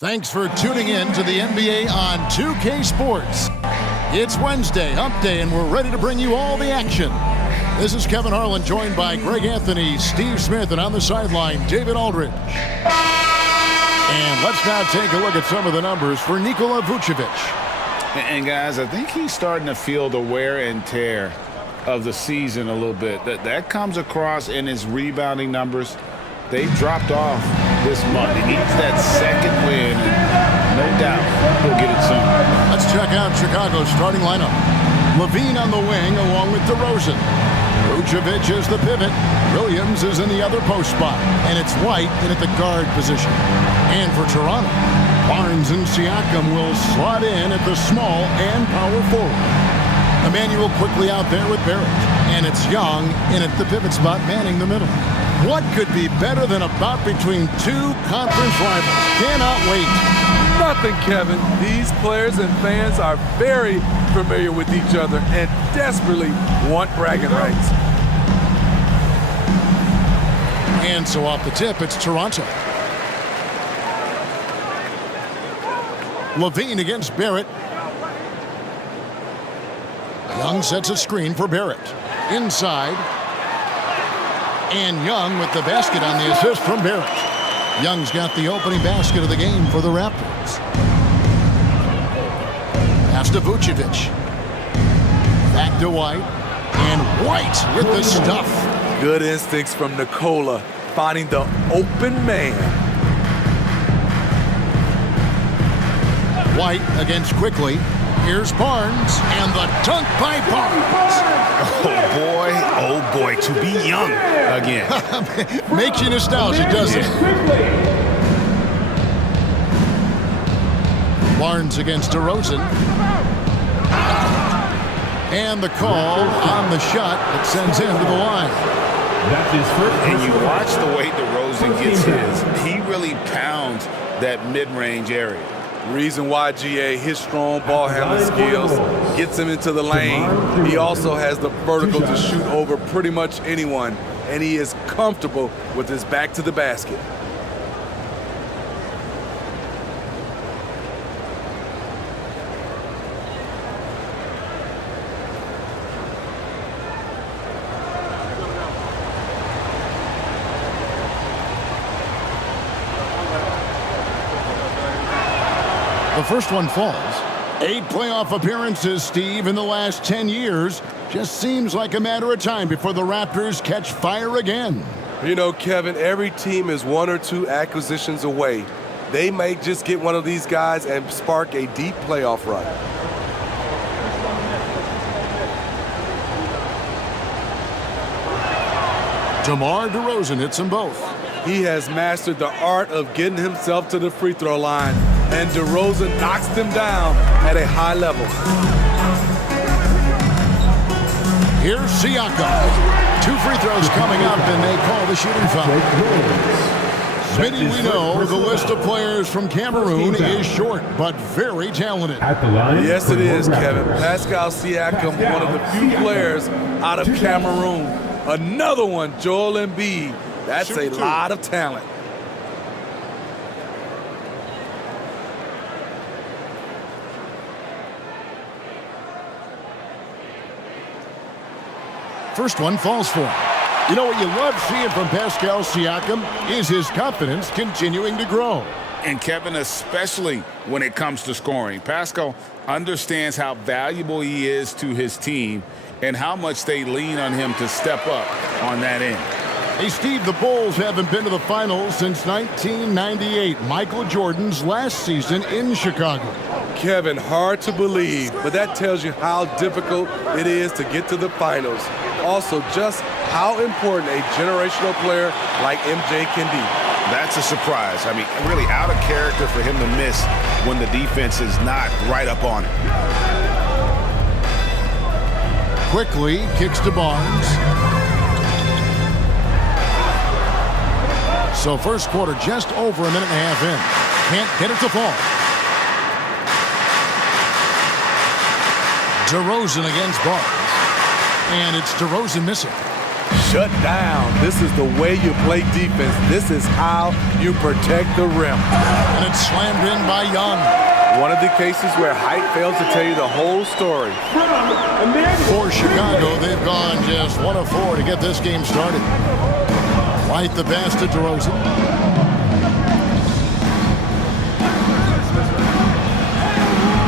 Thanks for tuning in to the NBA on 2K Sports. It's Wednesday, Hump Day, and we're ready to bring you all the action. This is Kevin Harlan, joined by Greg Anthony, Steve Smith, and on the sideline, David Aldridge. And let's now take a look at some of the numbers for Nikola Vucevic. And guys, I think he's starting to feel the wear and tear of the season a little bit. That comes across in his rebounding numbers. They dropped off this month. He needs that second win, and no doubt he'll get it soon. Let's check out Chicago's starting lineup. Levine on the wing along with DeRozan. Vucevic is the pivot. Williams is in the other post spot. And it's White in at the guard position. And for Toronto, Barnes and Siakam will slot in at the small and power forward. Emmanuel quickly out there with Barrett. And it's Young in at the pivot spot, manning the middle. What could be better than a bout between two conference rivals? Cannot wait. Nothing, Kevin. These players and fans are very familiar with each other and desperately want bragging rights. And so off the tip, it's Toronto. Levine against Barrett. Young sets a screen for Barrett. Inside. And Young with the basket on the assist from Barrett. Young's got the opening basket of the game for the Raptors. Pass to Vucevic. Back to White. And White with the stuff. Good instincts from Nikola, finding the open man. White against Quickly. Here's Barnes, and the dunk by Barnes. Oh boy, to be young again. Makes you nostalgic, doesn't it? Barnes against DeRozan. And the call on the shot that sends him to the line. That's his first. And you watch the way DeRozan gets his. He really pounds that mid-range area. Reason why, GA, his strong ball handling skills gets him into the lane. He also has the vertical to shoot over pretty much anyone, and he is comfortable with his back to the basket. The first one falls. 8 playoff appearances, Steve, in the last 10 years. Just seems like a matter of time before the Raptors catch fire again. You know, Kevin, every team is 1 or 2 acquisitions away. They may just get one of these guys and spark a deep playoff run. DeMar DeRozan hits them both. He has mastered the art of getting himself to the free throw line, and DeRozan knocks them down at a high level. Here's Siakam. 2 free throws coming up, and they call the shooting foul. Smitty, we know the list of players from Cameroon is short, but very talented. At the line. Yes, it is, Kevin. Pascal Siakam, one of the few players out of Cameroon. Another one, Joel Embiid. That's a lot of talent. First one falls for him. You know what you love seeing from Pascal Siakam is his confidence continuing to grow. And Kevin, especially when it comes to scoring. Pascal understands how valuable he is to his team and how much they lean on him to step up on that end. Hey, Steve, the Bulls haven't been to the finals since 1998, Michael Jordan's last season in Chicago. Kevin, hard to believe, but that tells you how difficult it is to get to the finals. Also, just how important a generational player like MJ can be. That's a surprise. I mean, really out of character for him to miss when the defense is not right up on it. Quickly kicks to Barnes. So first quarter just over a minute and a half in. Can't get it to fall. DeRozan against Barnes. And it's DeRozan missing. shut down. This is the way you play defense. This is how you protect the rim. And it's slammed in by Young. One of the cases where height fails to tell you the whole story. For Chicago, they've gone just 1 of 4 to get this game started. White the pass to DeRozan.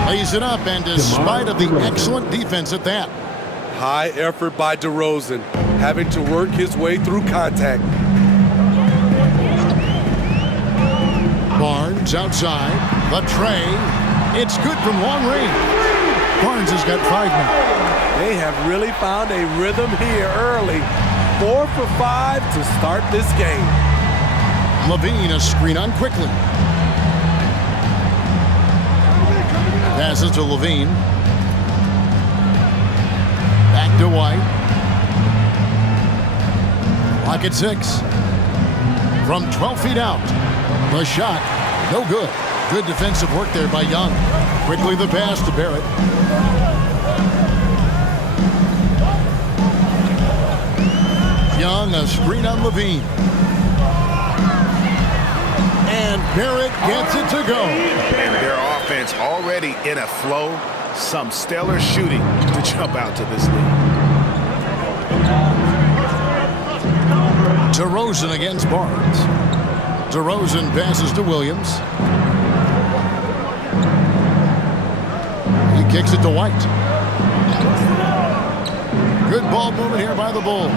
Lays it up, and despite of the excellent defense at that. High effort by DeRozan, having to work his way through contact. Barnes outside. The tray. It's good from long range. Barnes has got 5 now. They have really found a rhythm here early. 4 for 5 to start this game. Levine a screen on quickly. Passes to Levine. Back to White. Clock at 6. From 12 feet out. The shot, no good. Good defensive work there by Young. Quickly the pass to Barrett. Young, a screen on Levine. And Barrett gets it to go. And their offense already in a flow. Some stellar shooting to jump out to this lead. DeRozan against Barnes. DeRozan passes to Williams. He kicks it to White. Good ball movement here by the Bulls.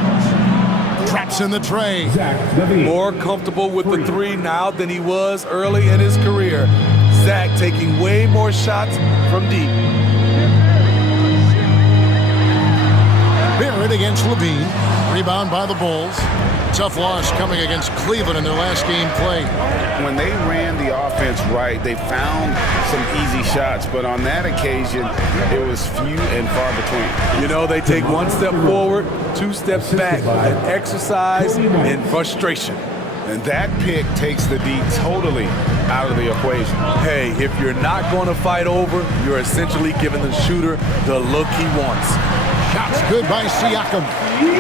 Traps in the tray. More comfortable with the 3 now than he was early in his career. Zach taking way more shots from deep. Barrett against Levine. Rebound by the Bulls. Tough loss coming against Cleveland in their last game played. When they ran the offense right, they found some easy shots, but on that occasion, it was few and far between. You know, they take 1 step forward, 2 steps back, an exercise in frustration. And that pick takes the D totally out of the equation. Hey, if you're not going to fight over, you're essentially giving the shooter the look he wants. Shots good by Siakam.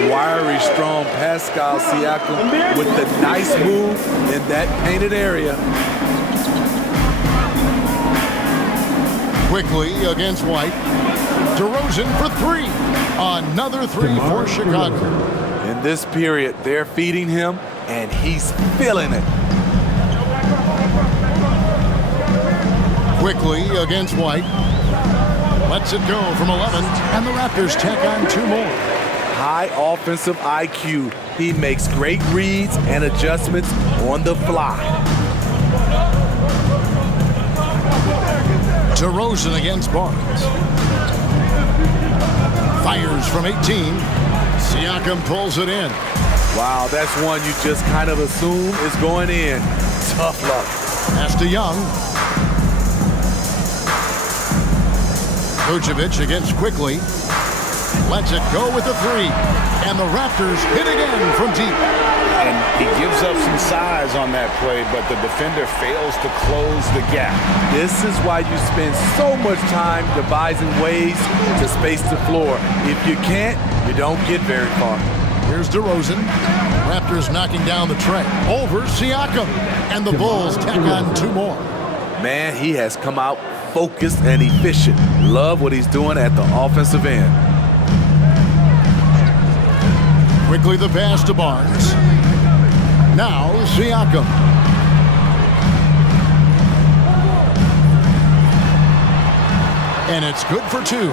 Wiry, strong Pascal Siakam with the nice move in that painted area. Quickly against White. DeRozan for 3. Another 3 for Chicago. In this period, they're feeding him, and he's feeling it. Quickly against White. Lets it go from 11, and the Raptors tack on 2 more. High offensive IQ. He makes great reads and adjustments on the fly. DeRozan against Barnes. Fires from 18. Siakam pulls it in. Wow, that's one you just kind of assume is going in. Tough luck. Pass to Young. Vucevic against Quickly. Lets it go with the 3. And the Raptors hit again from deep. And he gives up some size on that play, but the defender fails to close the gap. This is why you spend so much time devising ways to space the floor. If you can't, you don't get very far. Here's DeRozan. Raptors knocking down the tray. Over Siakam. And the Bulls tack on 2 more. Man, he has come out focused and efficient. Love what he's doing at the offensive end. Quickly the pass to Barnes. Now Siakam. And it's good for 2.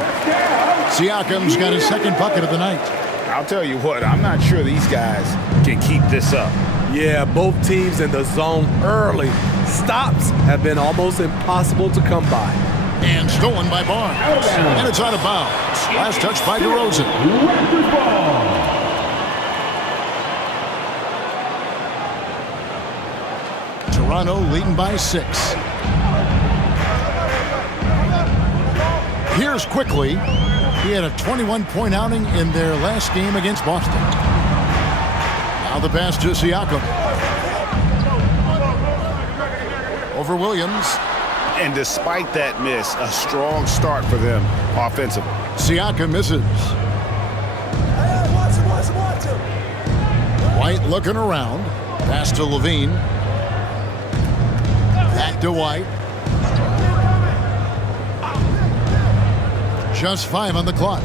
Siakam's got his 2nd bucket of the night. I'll tell you what, I'm not sure these guys can keep this up. Yeah, both teams in the zone early. Stops have been almost impossible to come by. And stolen by Barnes. And it's out of bounds. Last touch by DeRozan. Toronto leading by 6. Here's Quickly. He had a 21-point outing in their last game against Boston. Now the pass to Siakam. Over Williams. And despite that miss, a strong start for them offensively. Siakam misses. White looking around. Pass to Levine. Back to White. Just 5 on the clock.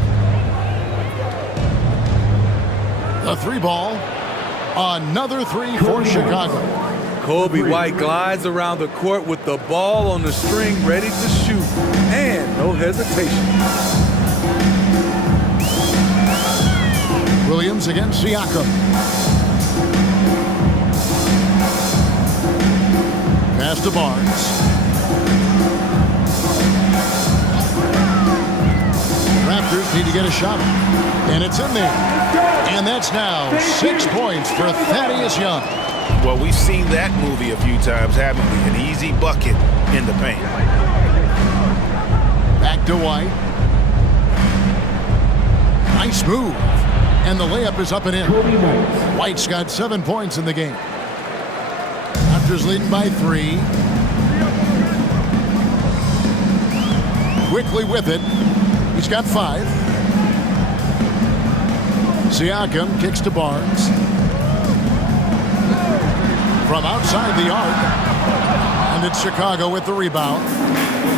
The 3 ball. Another 3 for Chicago. Kobe White glides around the court with the ball on the string ready to shoot. And no hesitation. Williams against Siakam. Pass to Barnes. Raptors need to get a shot. And it's in there. And that's now 6 points for Thaddeus Young. Well, we've seen that movie a few times, haven't we? An easy bucket in the paint. Back to White. Nice move. And the layup is up and in. White's got 7 points in the game. Raptors leading by 3. Quickly with it. He's got 5. Siakam kicks to Barnes. From outside the arc. And it's Chicago with the rebound.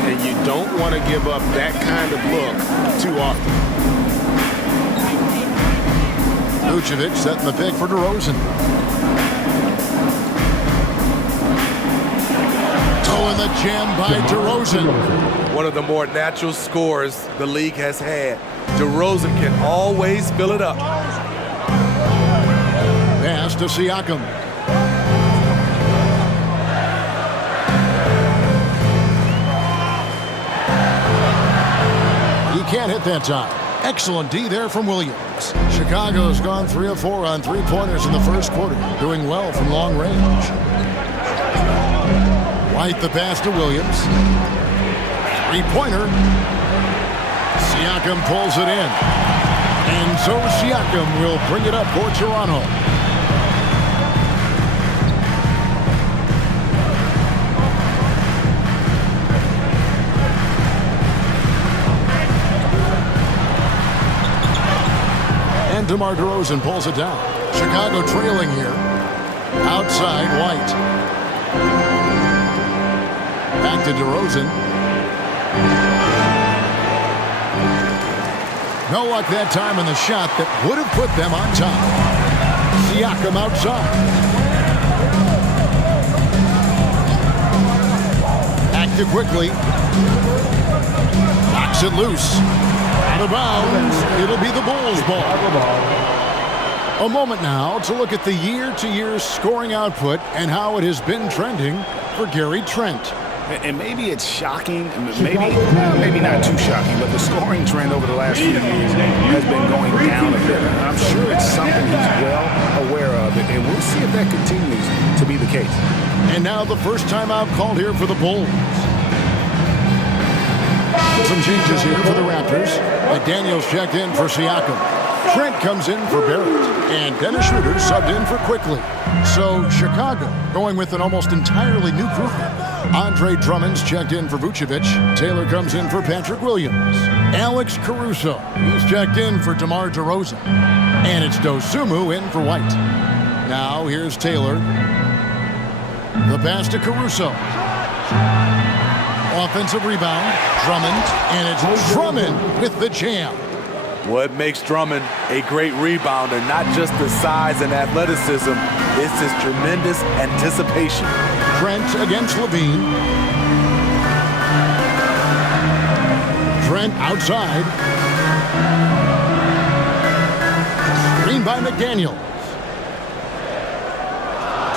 And you don't want to give up that kind of look too often. Vucevic setting the pick for DeRozan. Oh, and the jam by DeRozan. One of the more natural scorers the league has had. DeRozan can always fill it up. Pass to Siakam. He can't hit that time. Excellent D there from Williams. Chicago's gone 3 of 4 on 3-pointers in the first quarter, doing well from long range. White the pass to Williams. 3-pointer. Siakam pulls it in. And so Siakam will bring it up for Toronto. And DeMar DeRozan pulls it down. Chicago trailing here. Outside, White. Back to DeRozan. No luck that time in the shot that would have put them on top. Siakam outside. Active quickly. Knocks it loose. Out of bounds. It'll be the Bulls' ball. A moment now to look at the year-to-year scoring output and how it has been trending for Gary Trent. And maybe it's shocking, maybe not too shocking, but the scoring trend over the last few years has been going down a bit. I'm sure it's something he's well aware of, and we'll see if that continues to be the case. And now the first timeout called here for the Bulls. Some changes here for the Raptors. McDaniels checked in for Siakam. Trent comes in for Barrett. And Dennis Schroeder subbed in for Quickly. So Chicago going with an almost entirely new group. Andre Drummond's checked in for Vucevic. Taylor comes in for Patrick Williams. Alex Caruso, he's checked in for DeMar DeRozan. And it's Dosunmu in for White. Now here's Taylor. The pass to Caruso. Offensive rebound. Drummond. And it's Drummond with the jam. What makes Drummond a great rebounder, not just the size and athleticism, it's his tremendous anticipation. Trent against Levine. Trent outside. Screen by McDaniels.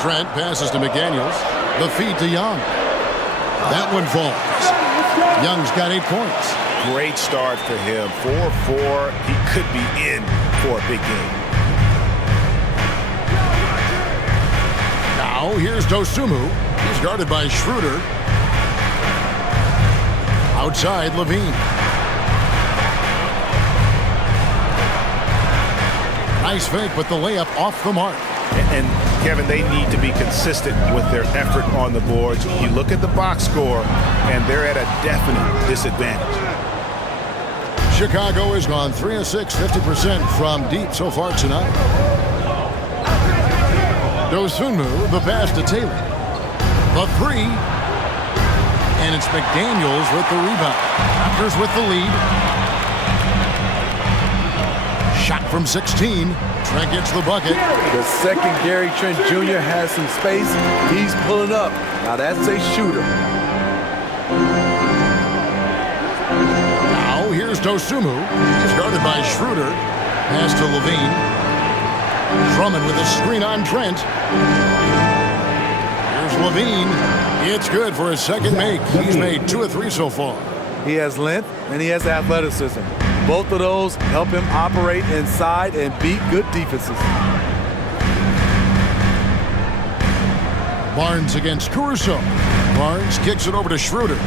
Trent passes to McDaniels. The feed to Young. That one falls. Young's got 8 points. Great start for him. 4-4. He could be in for a big game. Now here's Dosunmu. He's guarded by Schroeder. Outside, Levine. Nice fake, but the layup off the mark. And Kevin, they need to be consistent with their effort on the boards. You look at the box score, and they're at a definite disadvantage. Chicago has gone 3 of 6, 50% from deep so far tonight. Dosunmu, the pass to Taylor. The three. And it's McDaniels with the rebound. Raptors with the lead. Shot from 16. Trent gets the bucket. The second Gary Trent Jr. has some space. He's pulling up. Now that's a shooter. Now here's Dosunmu. He's guarded by Schroeder. Pass to Levine. Drummond with a screen on Trent. Here's Levine. It's good for his second make. He's made 2 of 3 so far. He has length and he has athleticism. Both of those help him operate inside and beat good defenses. Barnes against Caruso. Barnes kicks it over to Schroeder.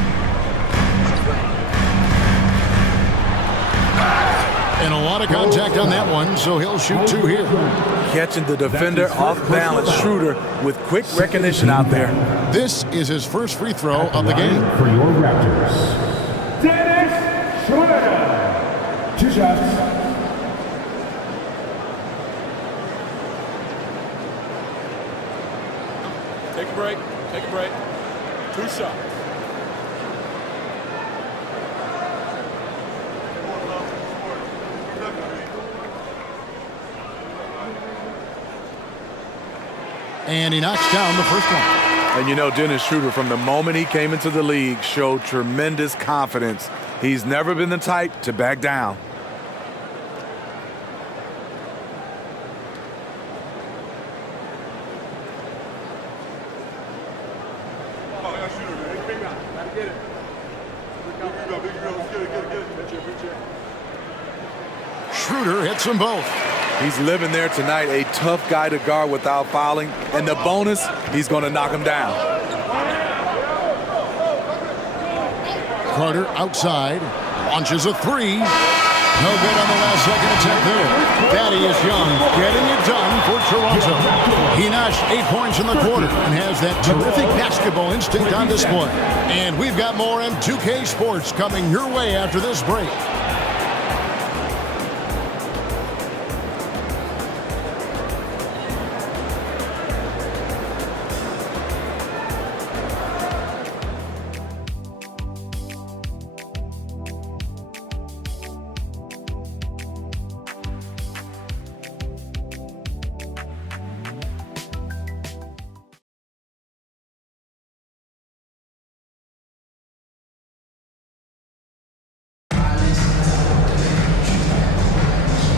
And a lot of contact on that one, so he'll shoot 2 here. Catching the defender off balance. Schroeder with quick recognition out there. This is his first free throw of the game. For your Raptors, Dennis Schroeder. 2 shots. Take a break. Take a break. 2 shots. And he knocks down the first one. And you know, Dennis Schroeder, from the moment he came into the league, showed tremendous confidence. He's never been the type to back down. Schroeder hits them both. He's living there tonight, a tough guy to guard without fouling. And the bonus, he's going to knock him down. Carter outside, launches a 3. No good on the last second attempt there. Thaddeus Young getting it done for Toronto. He notched 8 points in the quarter and has that terrific basketball instinct on display. And we've got more M2K Sports coming your way after this break.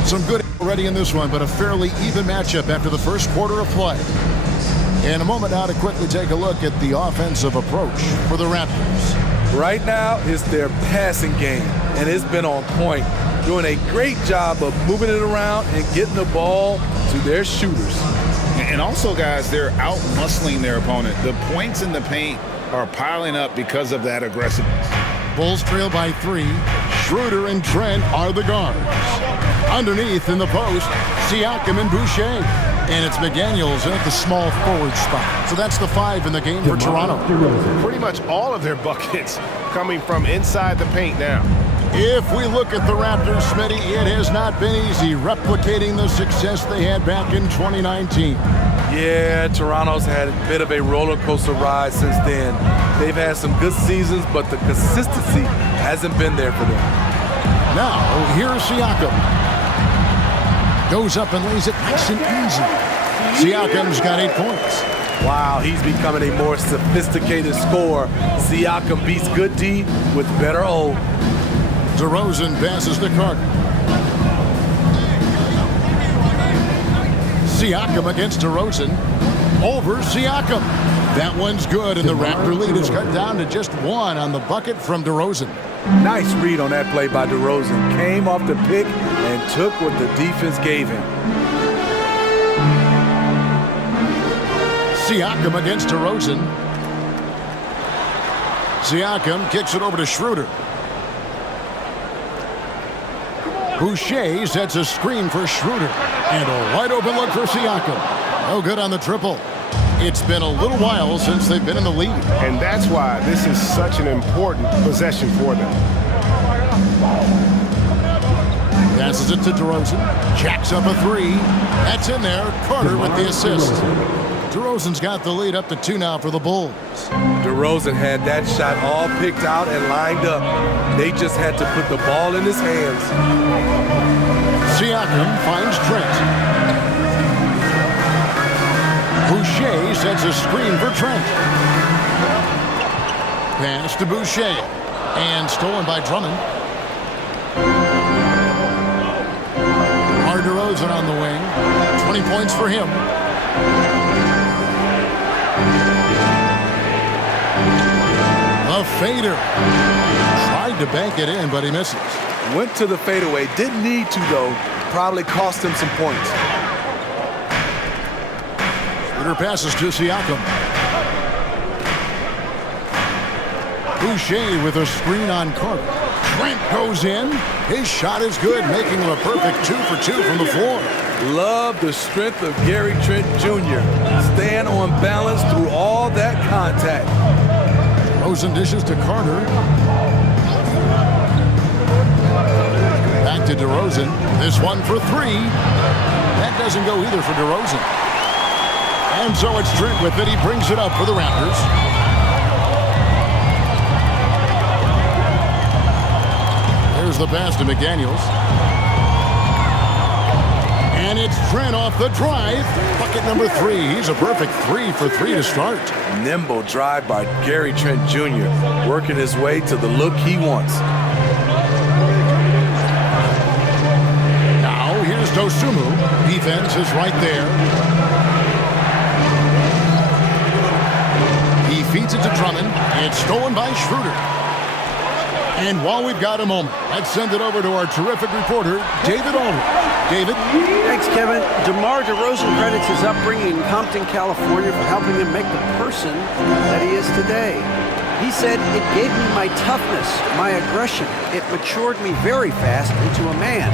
Some good already in this one, but a fairly even matchup after the first quarter of play. In a moment now to quickly take a look at the offensive approach for the Raptors. Right now, it's their passing game, and it's been on point. Doing a great job of moving it around and getting the ball to their shooters. And also, guys, they're out-muscling their opponent. The points in the paint are piling up because of that aggressiveness. Bulls trail by 3. Schroeder and Trent are the guards. Underneath in the post, Siakam and Boucher. And it's McDaniels at the small forward spot. So that's the 5 in the game for Toronto. Pretty much all of their buckets coming from inside the paint now. If we look at the Raptors, Smitty, it has not been easy replicating the success they had back in 2019. Yeah, Toronto's had a bit of a roller coaster ride since then. They've had some good seasons, but the consistency hasn't been there for them. Now, here's Siakam. Goes up and lays it nice and easy. Siakam's got 8 points. Wow, he's becoming a more sophisticated scorer. Siakam beats good D with better O. DeRozan passes to Carter. Siakam against DeRozan. Over Siakam. That one's good, and the Raptor lead is cut down to just 1 on the bucket from DeRozan. Nice read on that play by DeRozan. Came off the pick and took what the defense gave him. Siakam against DeRozan. Siakam kicks it over to Schroeder. Boucher sets a screen for Schroeder. And a wide open look for Siakam. No good on the triple. It's been a little while since they've been in the lead. And that's why this is such an important possession for them. Passes it to DeRozan. Jacks up a 3. That's in there. Carter with the assist. DeRozan's got the lead up to 2 now for the Bulls. DeRozan had that shot all picked out and lined up. They just had to put the ball in his hands. Siakam finds Trent. Boucher sets a screen for Trent. Pass to Boucher. And stolen by Drummond. DeRozan on the wing. 20 points for him. A fader. Tried to bank it in, but he misses. Went to the fadeaway. Didn't need to, though. Probably cost him some points. Shooter passes to Siakam. Boucher with a screen on Carter. Trent goes in. His shot is good, making him a perfect 2 for 2 from the floor. Love the strength of Gary Trent Jr. Staying on balance through all that contact. Rosen dishes to Carter. Back to DeRozan. This one for 3. That doesn't go either for DeRozan. And so it's Trent with it. He brings it up for the Raptors. There's the pass to McDaniels. And it's Trent off the drive. Bucket number 3. He's a perfect 3 for 3 to start. Nimble drive by Gary Trent Jr. Working his way to the look he wants. Now here's Dosunmu. Defense is right there. He feeds it to Drummond. It's stolen by Schroeder. And while we've got a moment, let's send it over to our terrific reporter, David Aldridge. David? Thanks, Kevin. DeMar DeRozan credits his upbringing in Compton, California for helping him make the person that he is today. He said, "It gave me my toughness, my aggression. It matured me very fast into a man.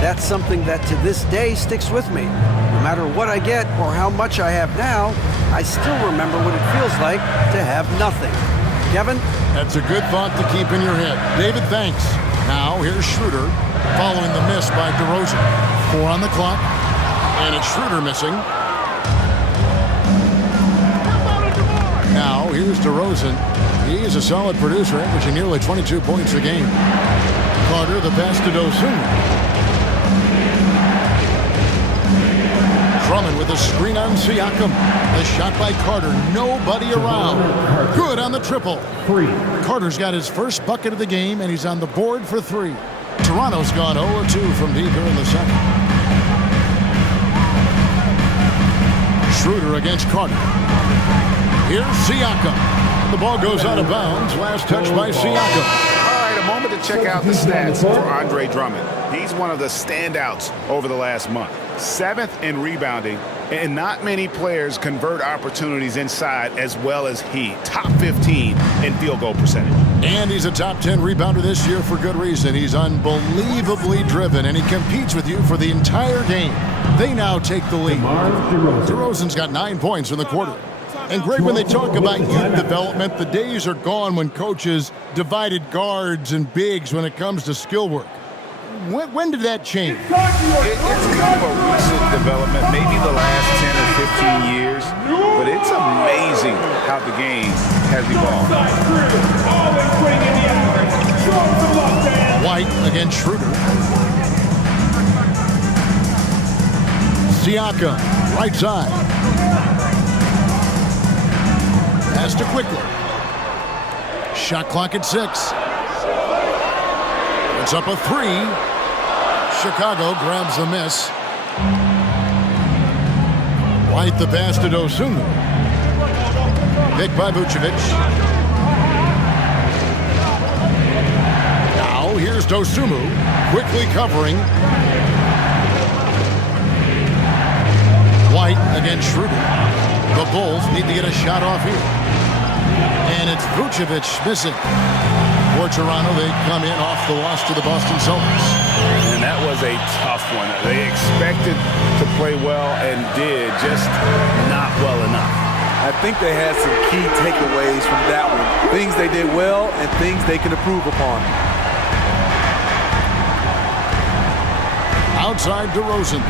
That's something that to this day sticks with me. No matter what I get or how much I have now, I still remember what it feels like to have nothing." Kevin? That's a good thought to keep in your head. David, thanks. Now, here's Schroeder following the miss by DeRozan. 4 on the clock, and it's Schroeder missing. Now, here's DeRozan. He is a solid producer, averaging nearly 22 points a game. Carter, the pass to Dosunmu. Drummond with a screen on Siakam. The shot by Carter. Nobody around. Good on the triple. Carter's got his first bucket of the game, and he's on the board for 3. Toronto's gone 0-2 from deep here in the second. Schroeder against Carter. Here's Siakam. The ball goes out of bounds. Last touch by Siakam. A moment to check out the stats for Andre Drummond. He's one of the standouts over the last month. 7th in rebounding, and not many players convert opportunities inside as well as he. Top 15 in field goal percentage. And he's a top 10 rebounder this year for good reason. He's unbelievably driven, and he competes with you for the entire game. They now take the lead. DeRozan's got 9 points in the quarter. And Greg, when they talk about youth development, the days are gone when coaches divided guards and bigs when it comes to skill work. When did that change? It's kind of a recent development, maybe the last 10 or 15 years, but it's amazing how the game has evolved. White against Schroeder. Siakam, right side. Pass to quickly. Shot clock at 6. It's up a 3. Chicago grabs the miss. White the pass to Dosunmu. Picked by Vucevic. Now here's Dosunmu, quickly covering. White against Schroeder. The Bulls need to get a shot off here. And it's Vucevic missing. For Toronto, they come in off the loss to the Boston Celtics. And that was a tough one. They expected to play well and did, just not well enough. I think they had some key takeaways from that one. Things they did well and things they can improve upon. Outside DeRozan.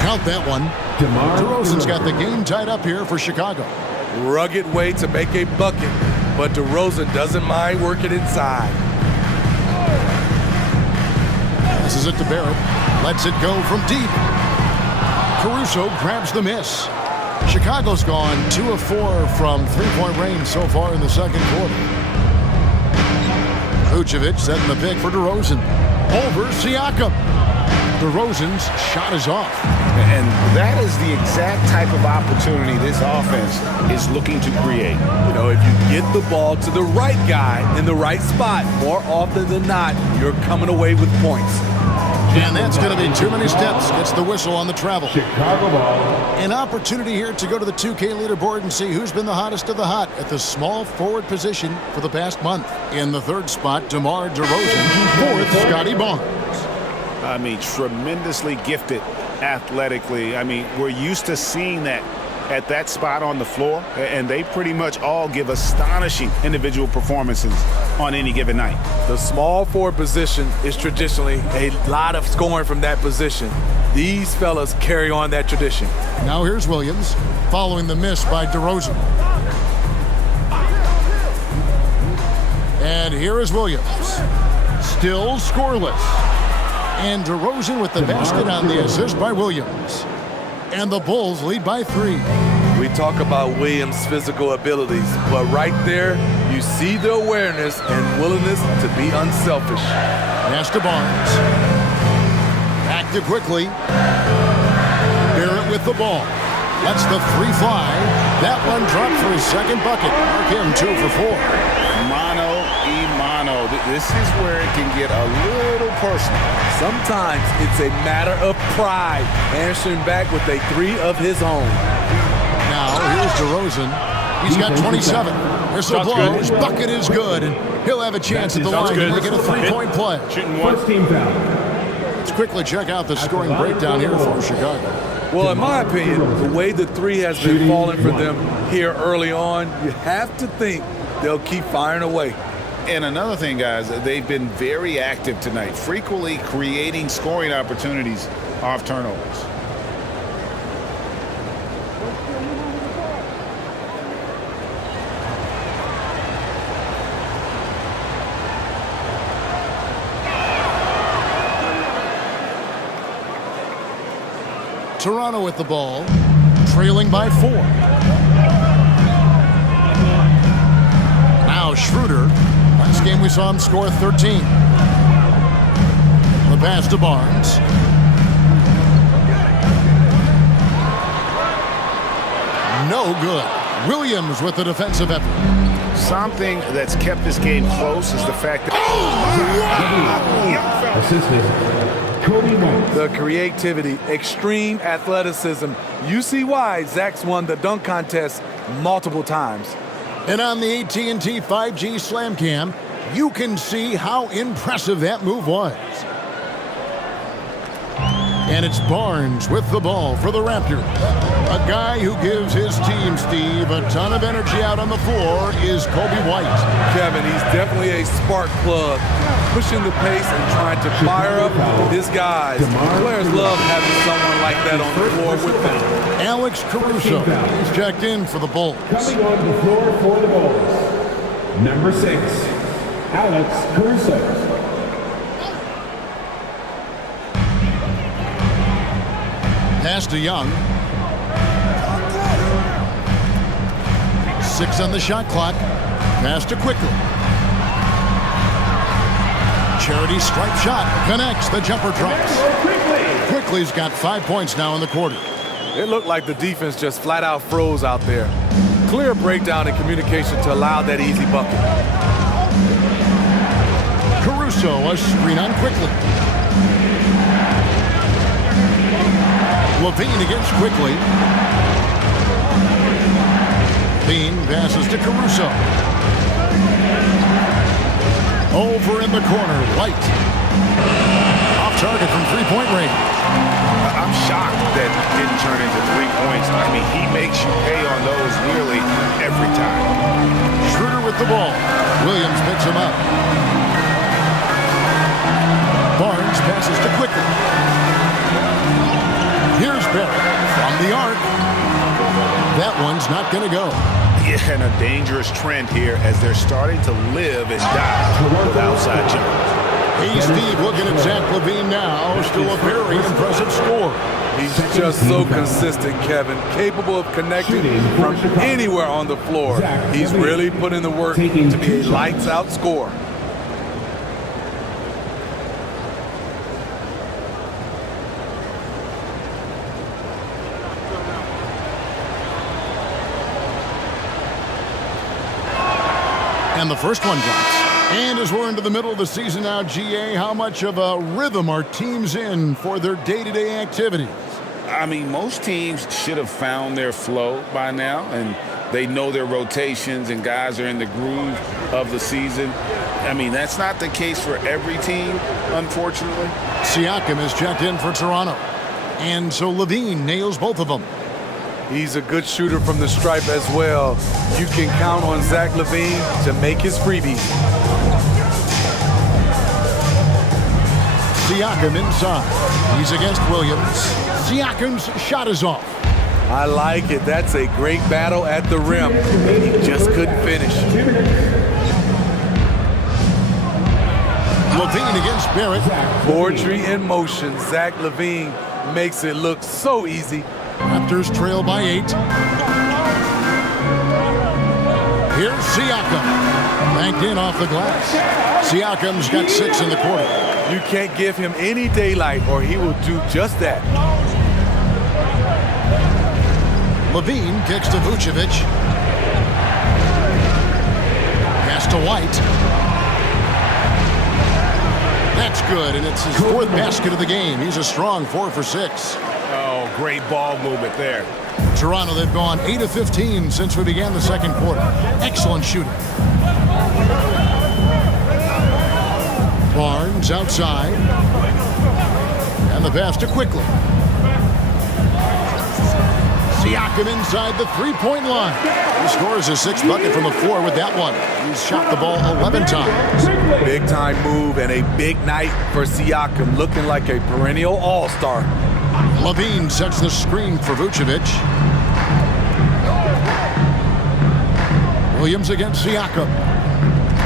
Count that one. DeRozan's got the game tied up here for Chicago. Rugged way to make a bucket, but DeRozan doesn't mind working inside. Passes it to Barrett. Lets it go from deep. Caruso grabs the miss. Chicago's gone 2 of 4 from three-point range so far in the second quarter. Vucevic setting the pick for DeRozan. Over Siakam. DeRozan's shot is off. And that is the exact type of opportunity this offense is looking to create. You know, if you get the ball to the right guy in the right spot, more often than not, you're coming away with points. And that's going to be too many steps. Gets the whistle on the travel. Chicago ball. An opportunity here to go to the 2K leaderboard and see who's been the hottest of the hot at the small forward position for the past month. In the third spot, DeMar DeRozan. Fourth, Scotty Barnes. I mean, tremendously gifted athletically. I mean, we're used to seeing that at that spot on the floor, and they pretty much all give astonishing individual performances on any given night. The small forward position is traditionally a lot of scoring from that position. These fellas carry on that tradition. Now here's Williams following the miss by DeRozan. And here is Williams. Still scoreless. And DeRozan with the basket on the assist by Williams. And the Bulls lead by 3. We talk about Williams' physical abilities, but right there, you see the awareness and willingness to be unselfish. Pass to Barnes. Back to quickly. Barrett with the ball. Lets the 3 fly. That one dropped for his second bucket. Mark him 2 for 4. Mano y mano. This is where it can get a little personal. Sometimes it's a matter of pride, answering back with a 3 of his own. Now here's DeRozan. He's got 27. Whistle blows. Bucket is good, and he'll have a chance at the line to make it a 3-point play. Shooting one. First team foul. Let's quickly check out the scoring breakdown here for Chicago. Well, in my opinion, the way the 3 has been falling for them here early on, you have to think they'll keep firing away. And another thing, guys, they've been very active tonight, frequently creating scoring opportunities off turnovers. Toronto with the ball, trailing by 4. Now Schroeder. Last game we saw him score 13. The pass to Barnes. No good. Williams with the defensive effort. Something that's kept this game close is the fact that... Assistant, Kobe. The creativity, extreme athleticism. You see why Zach's won the dunk contest multiple times. And on the AT&T 5G Slam Cam, you can see how impressive that move was. And it's Barnes with the ball for the Raptors. A guy who gives his team, Steve, a ton of energy out on the floor is Kobe White. Kevin, he's definitely a spark plug, pushing the pace and trying to fire up his guys. Players love having someone like that on the floor with them. Alex Caruso is checked in for the Bulls. Coming on the floor for the Bulls. Number 6, Alex Caruso. Pass to Young. 6 on the shot clock. Pass to Quickly. Charity stripe shot. Connects. The jumper drops. Quickly's got 5 points now in the quarter. It looked like the defense just flat out froze out there. Clear breakdown in communication to allow that easy bucket. Caruso, a screen on Quickly. Levine against Quickly. Bean passes to Caruso. Over in the corner, White. Off target from three-point range. I'm shocked that it didn't turn into 3 points. I mean, he makes you pay on those nearly every time. Schroeder with the ball. Williams picks him up. Barnes passes to Quickly. Here's Barrett from the arc. That one's not going to go. Yeah, and a dangerous trend here as they're starting to live and die with outside jumpers. Hey, Steve, looking at Zach LaVine now. Still a very impressive score. He's just so consistent, Kevin, capable of connecting from anywhere on the floor. He's really put in the work to be a lights-out scorer. And the first one drops. And as we're into the middle of the season now, GA, how much of a rhythm are teams in for their day-to-day activities? I mean, most teams should have found their flow by now, and they know their rotations, and guys are in the groove of the season. I mean, that's not the case for every team, unfortunately. Siakam is checked in for Toronto. And so LaVine nails both of them. He's a good shooter from the stripe as well. You can count on Zach LaVine to make his freebies. Siakam inside. He's against Williams. Siakam's shot is off. I like it. That's a great battle at the rim. He just couldn't finish. LaVine against Barrett. Poetry in motion. Zach LaVine makes it look so easy. Raptors trail by 8. Here's Siakam. Banked in off the glass. Siakam's got 6 in the quarter. You can't give him any daylight or he will do just that. LaVine kicks to Vucevic. Pass to White. That's good, and it's his 4th basket of the game. He's a strong 4 for 6. Oh, great ball movement there. Toronto, they've gone 8 of 15 since we began the second quarter. Excellent shooting. Barnes outside. And the pass to Quickly. Siakam inside the three-point line. He scores his 6th bucket from the floor with that one. He's shot the ball 11 times. Big-time move and a big night for Siakam, looking like a perennial all-star. LaVine sets the screen for Vucevic. Williams against Siakam.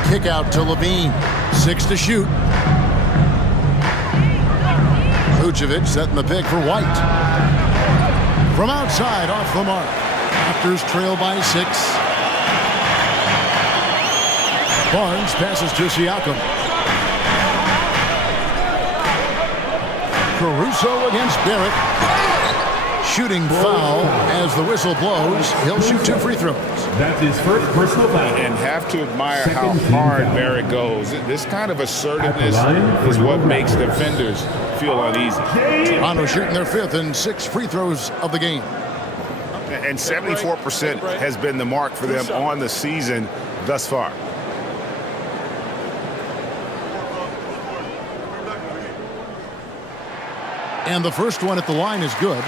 Kick out to LaVine. 6 to shoot. Vucevic setting the pick for White. From outside, off the mark. Raptors trail by 6. Barnes passes to Siakam. Caruso against Barrett. Shooting foul as the whistle blows. He'll shoot 2 free throws. That's his first personal foul. And have to admire how hard Barrett goes. This kind of assertiveness is what makes defenders feel uneasy. Toronto shooting their 5th and 6 free throws of the game. And 74% has been the mark for them on the season thus far. And the first one at the line is good.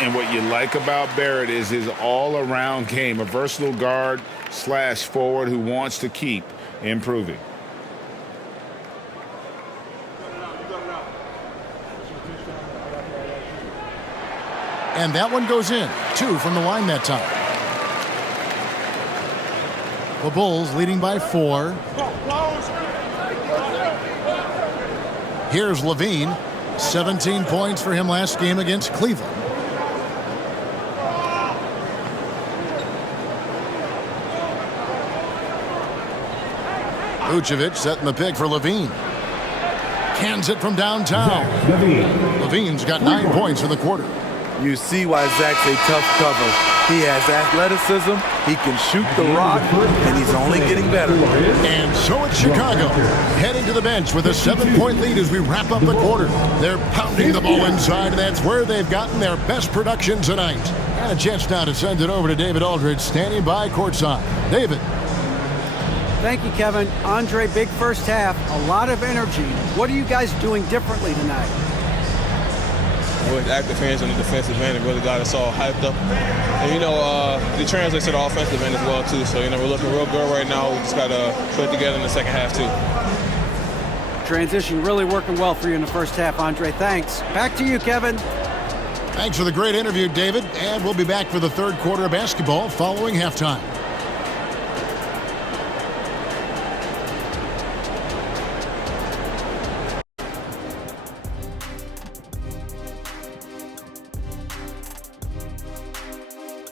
And what you like about Barrett is his all-around game, a versatile guard / forward who wants to keep improving. And that one goes in. 2 from the line that time. The Bulls leading by 4. Here's LaVine. 17 points for him last game against Cleveland. Vucevic setting the pick for LaVine. Cans it from downtown. LaVine's got 9 points in the quarter. You see why Zach's a tough cover. He has athleticism, he can shoot the rock, and he's only getting better. And so it's Chicago, heading to the bench with a 7-point lead as we wrap up the quarter. They're pounding the ball inside, and that's where they've gotten their best production tonight. And a chance now to send it over to David Aldridge, standing by courtside. David. Thank you, Kevin. Andre, big first half, a lot of energy. What are you guys doing differently tonight? With active hands on the defensive end, it really got us all hyped up. And, it translates to the offensive end as well, too. So, we're looking real good right now. We just got to put it together in the second half, too. Transition really working well for you in the first half, Andre. Thanks. Back to you, Kevin. Thanks for the great interview, David. And we'll be back for the third quarter of basketball following halftime.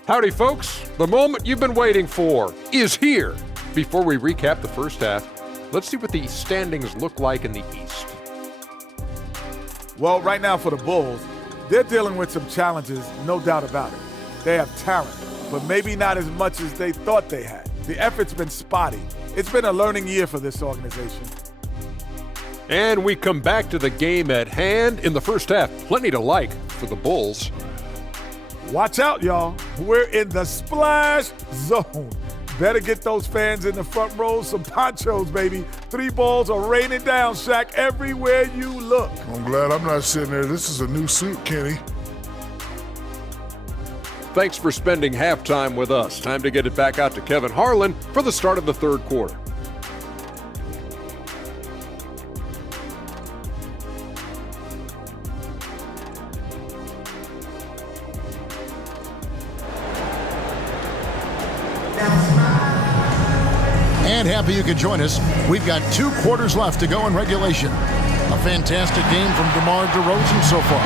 Howdy, folks. The moment you've been waiting for is here. Before we recap the first half, let's see what the standings look like in the East. Well, right now for the Bulls, they're dealing with some challenges, no doubt about it. They have talent, but maybe not as much as they thought they had. The effort's been spotty. It's been a learning year for this organization. And we come back to the game at hand. In the first half, plenty to like for the Bulls. Watch out, y'all. We're in the splash zone. Better get those fans in the front row some ponchos, baby. 3 balls are raining down, Shaq, everywhere you look. I'm glad I'm not sitting there. This is a new suit, Kenny. Thanks for spending halftime with us. Time to get it back out to Kevin Harlan for the start of the third quarter. And happy you could join us. We've got 2 quarters left to go in regulation. A fantastic game from DeMar DeRozan so far.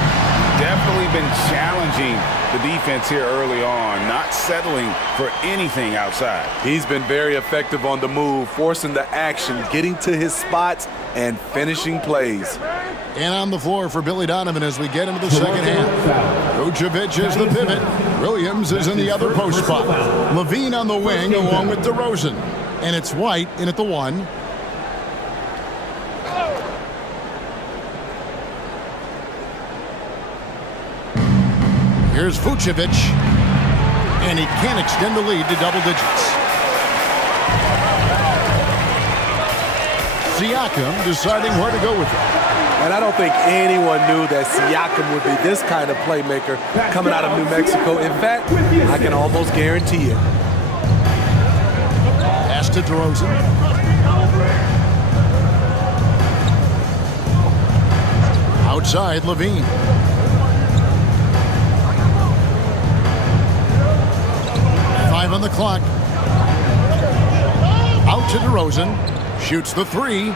Definitely been challenging the defense here early on, not settling for anything outside. He's been very effective on the move, forcing the action, getting to his spots, and finishing plays. And on the floor for Billy Donovan as we get into the second half. Vucevic is the pivot. Williams is in the other post spot. Levine on the wing along with DeRozan. And it's White in at the 1. Here's Vucevic. And he can't extend the lead to double digits. Siakam deciding where to go with it. And I don't think anyone knew that Siakam would be this kind of playmaker coming out of New Mexico. In fact, I can almost guarantee it. Pass to DeRozan. Outside, Levine. Five on the clock. Out to DeRozan. Shoots the 3.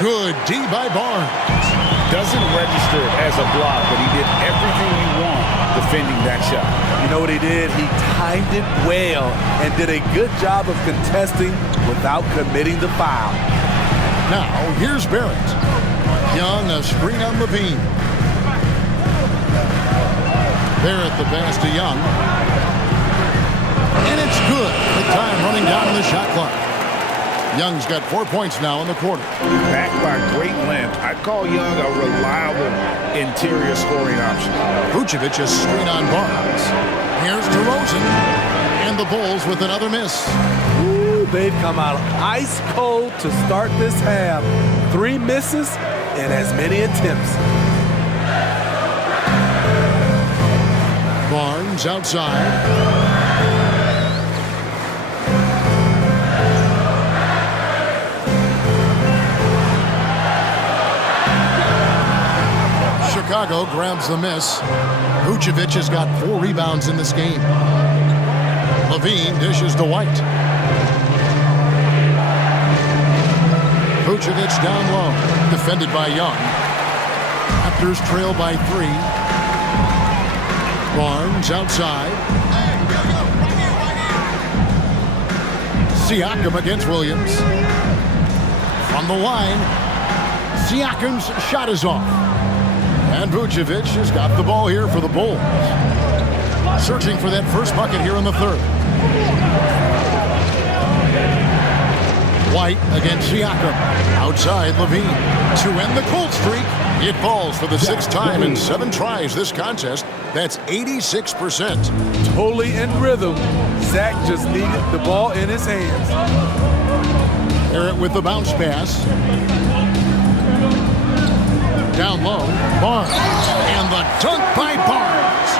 Good D by Barnes. Doesn't register as a block, but he did everything you want defending that shot. You know what he did? He timed it well and did a good job of contesting without committing the foul. Now, here's Barrett. Young, a screen on Levine. Barrett the pass to Young. And it's good. The time running down on the shot clock. Young's got 4 points now in the quarter. Backed by great length, I call Young a reliable interior scoring option. Vucevic is screen on Barnes. Here's DeRozan. And the Bulls with another miss. Ooh, they've come out ice cold to start this half. 3 misses and as many attempts. Barnes outside. Chicago grabs the miss. Vucevic has got 4 rebounds in this game. Levine dishes to White. Vucevic down low, defended by Young. Raptors trail by 3. Barnes outside. Siakam against Williams. From the line, Siakam's shot is off. And Vucevic has got the ball here for the Bulls. Searching for that first bucket here in the third. White against Siakam. Outside Levine. To end the cold streak, it falls for the 6th time in 7 tries this contest. That's 86%. Totally in rhythm. Zach just needed the ball in his hands. Barrett with the bounce pass. Down low, Barnes. And the dunk by Barnes.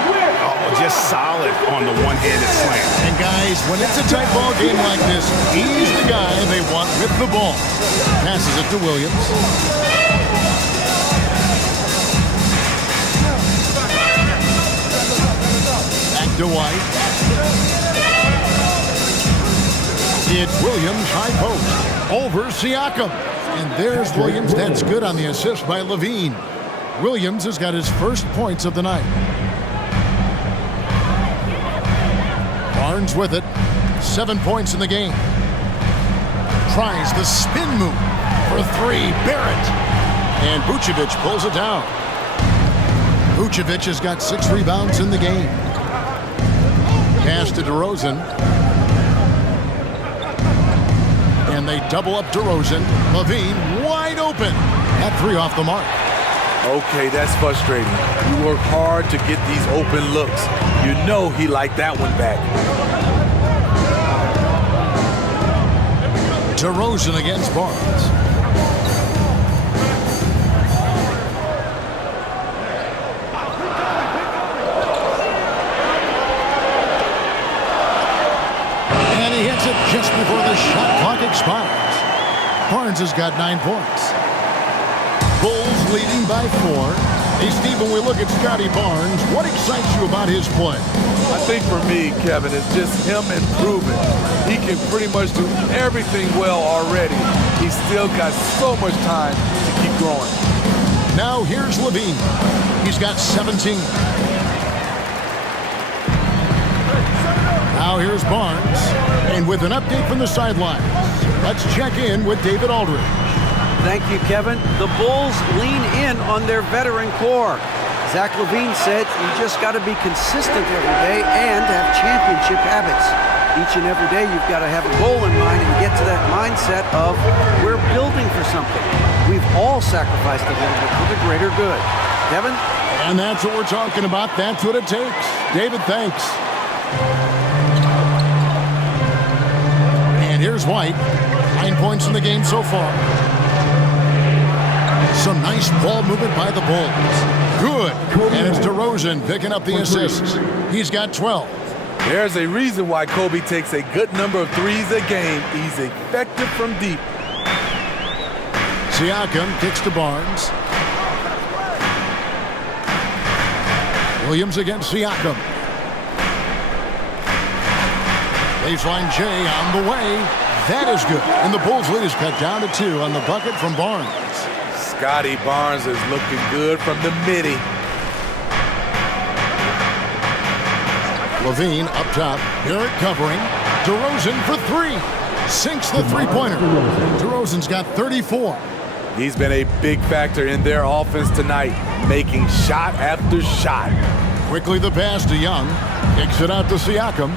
Oh, just solid on the one-handed slam. And guys, when it's a tight ball game like this, he's the guy they want with the ball. Passes it to Williams. to White. It's Williams high post over Siakam. And there's Williams. That's good on the assist by Levine. Williams has got his first points of the night. Barnes with it. 7 points in the game. Tries the spin move for three. Barrett. And Vucevic pulls it down. Vucevic has got 6 rebounds in the game. Pass to DeRozan. And they double up DeRozan. Levine wide open. That 3 off the mark. Okay, that's frustrating. You work hard to get these open looks. You know he liked that one back. DeRozan against Barnes. And he hits it just before the shot clock expires. Barnes has got 9 points. Bulls leading by 4. Hey, Steve, when we look at Scotty Barnes, what excites you about his play? I think for me, Kevin, it's just him improving. He can pretty much do everything well already. He's still got so much time to keep growing. Now here's Levine. He's got 17. Now here's Barnes. And with an update from the sidelines, let's check in with David Aldridge. Thank you, Kevin. The Bulls lean in on their veteran core. Zach LaVine said you just got to be consistent every day and have championship habits. Each and every day you've got to have a goal in mind and get to that mindset of we're building for something. We've all sacrificed a little bit for the greater good. Kevin? And that's what we're talking about. That's what it takes. David, thanks. And here's White. 9 points in the game so far. Some nice ball movement by the Bulls. Good. And it's DeRozan picking up the assists. He's got 12. There's a reason why Kobe takes a good number of threes a game. He's effective from deep. Siakam kicks to Barnes. Williams against Siakam. Baseline J on the way. That is good. And the Bulls lead is cut down to 2 on the bucket from Barnes. Scotty Barnes is looking good from the midi. Levine up top. Barrett covering. DeRozan for 3. Sinks the three-pointer. DeRozan's got 34. He's been a big factor in their offense tonight, making shot after shot. Quickly the pass to Young. Kicks it out to Siakam.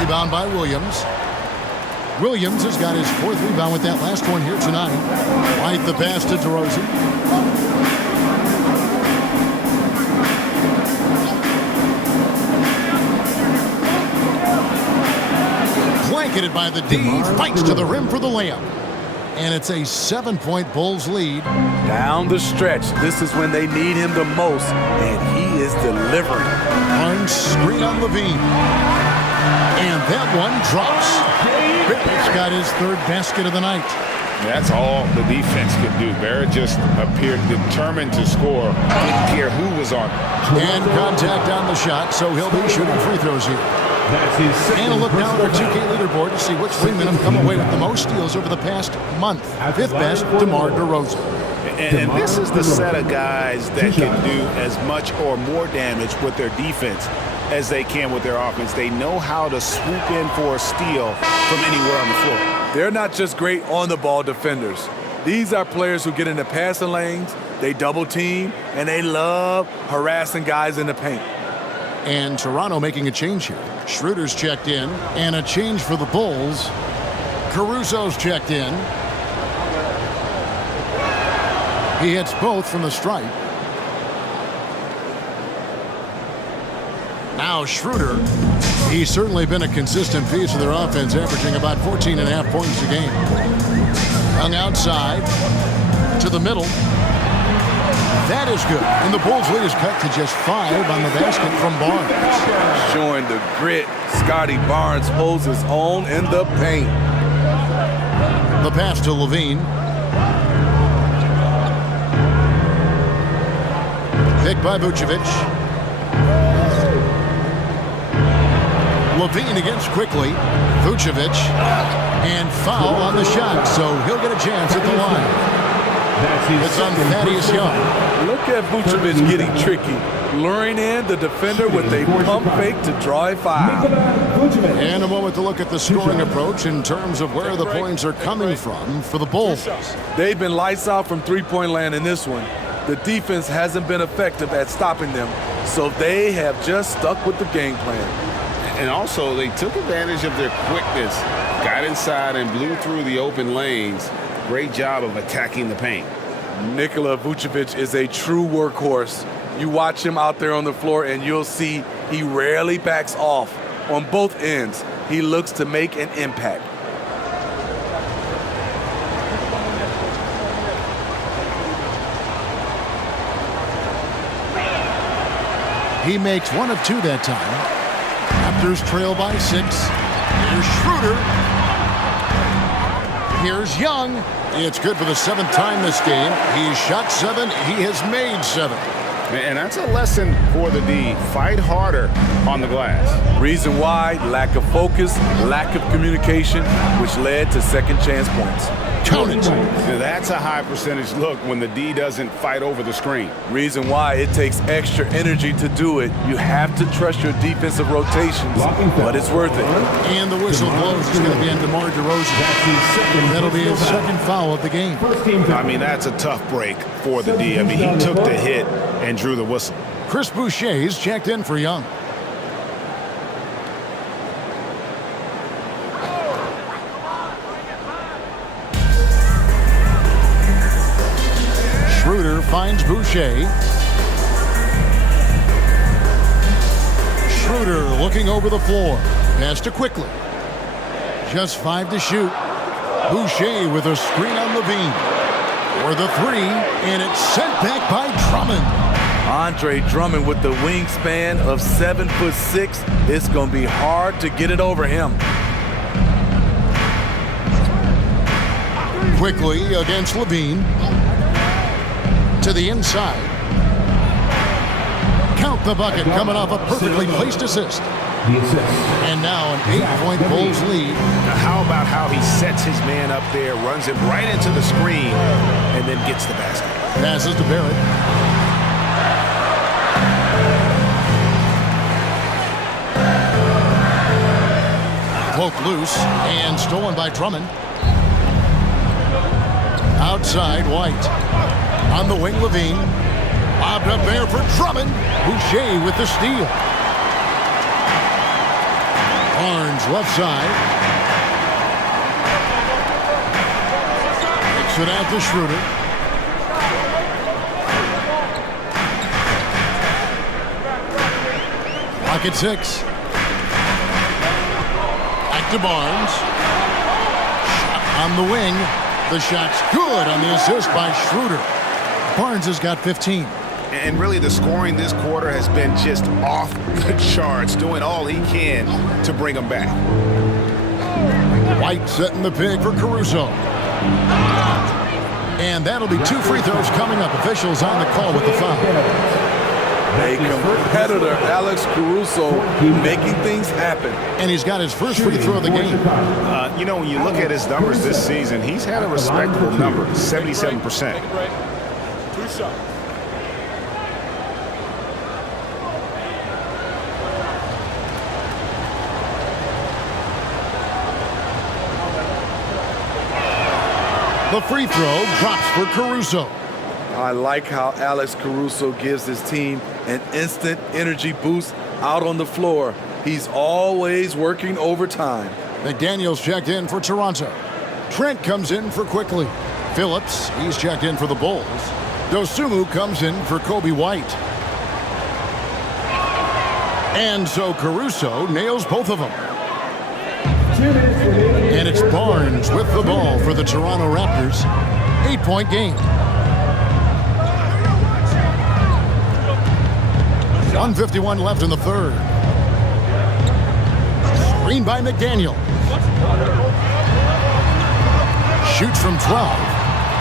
Rebound by Williams. Williams has got his 4th rebound with that last one here tonight. White the pass to DeRozan. Blanketed by the D. Fights to the rim for the layup. And it's a 7-point Bulls lead. Down the stretch, this is when they need him the most, and he is delivering. Barnes screen on Levine. And that one drops. Barrett's got his 3rd basket of the night. That's all the defense could do. Barrett just appeared determined to score. Didn't care who was on. And contact on the shot, so he'll be shooting free throws here. And a look now at our 2K leaderboard to see which wingmen have come away with the most steals over the past month. 5th best, DeMar DeRozan. And this is the set of guys that can do as much or more damage with their defense as they can with their offense. They know how to swoop in for a steal from anywhere on the floor. They're not just great on-the-ball defenders. These are players who get into passing lanes, they double team, and they love harassing guys in the paint. And Toronto making a change here. Schroeder's checked in, and a change for the Bulls. Caruso's checked in. He hits both from the stripe. Now Schroeder, he's certainly been a consistent piece of their offense, averaging about 14.5 points a game. Hung outside to the middle. That is good. And the Bulls' lead is cut to just 5 on the basket from Barnes. Showing the grit, Scotty Barnes holds his own in the paint. The pass to Levine. Picked by Vucevic. Levine against quickly. Vucevic. And foul on the shot, so he'll get a chance at the line. It's on Thaddeus Young. Look at Vucevic getting tricky, luring in the defender with a pump fake to draw a foul. And a moment to look at the scoring approach in terms of where the points are coming from for the Bulls. They've been lights out from three-point land in this one. The defense hasn't been effective at stopping them, so they have just stuck with the game plan. And also, they took advantage of their quickness, got inside and blew through the open lanes. Great job of attacking the paint. Nikola Vucevic is a true workhorse. You watch him out there on the floor and you'll see he rarely backs off. On both ends, he looks to make an impact. He makes 1 of 2 that time. Raptors trail by 6. Here's Schroeder. Here's Young. It's good for the 7th time this game. He's shot 7. He has made 7. And that's a lesson for the D. Fight harder on the glass. Reason why, lack of focus, lack of communication, which led to second chance points. Count it. Now, that's a high percentage look when the D doesn't fight over the screen. Reason why, it takes extra energy to do it. You have to trust your defensive rotations, but it's worth it. And the whistle blows. It's going to be on DeMar DeRozan. That'll be his second foul of the game. I mean, that's a tough break for the D. I mean, he took the hit and drew the whistle. Chris Boucher's checked in for Young. Schroeder finds Boucher. Schroeder looking over the floor. Pass to quickly. Just 5 to shoot. Boucher with a screen on Levine. For the 3, and it's sent back by Drummond. Andre Drummond with the wingspan of 7'6". It's going to be hard to get it over him. Quickly against Levine. To the inside. Count the bucket coming off a perfectly placed assist. And now an 8-point Bulls lead. Now how about how he sets his man up there, runs him right into the screen, and then gets the basket. Passes to Barrett. Poked loose and stolen by Drummond. Outside, White. On the wing, Levine. Lobbed up there for Drummond. Boucher with the steal. Barnes left side. Takes it out to Schroeder. Pocket 6. Back to Barnes. Shot on the wing. The shot's good on the assist by Schroeder. Barnes has got 15. And really the scoring this quarter has been just off the charts, doing all he can to bring them back. White setting the pick for Caruso. And that'll be 2 free throws coming up. Officials on the call with the foul. A competitor, Alex Caruso, making things happen. And he's got his first free throw of the game. You know, when you look at his numbers this season, he's had a respectable number, 77%. The free throw drops for Caruso. I like how Alex Caruso gives his team an instant energy boost out on the floor. He's always working overtime. McDaniels checked in for Toronto. Trent comes in for Quickly. Phillips, he's checked in for the Bulls. Dosunmu comes in for Kobe White. And so Caruso nails both of them. And it's Barnes with the ball for the Toronto Raptors. 8-point game. 1:51 left in the third. Screen by McDaniel. Shoots from 12.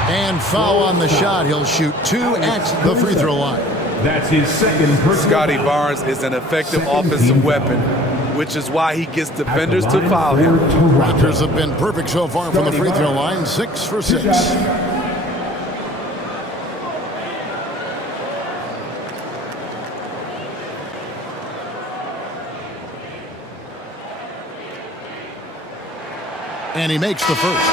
And foul on the shot. He'll shoot 2 at the free throw line. That's his second personal Scotty foul. Barnes is an effective offensive weapon, which is why he gets defenders to foul him. Raptors have been perfect so far from the free throw line, 6 for 6. And he makes the first.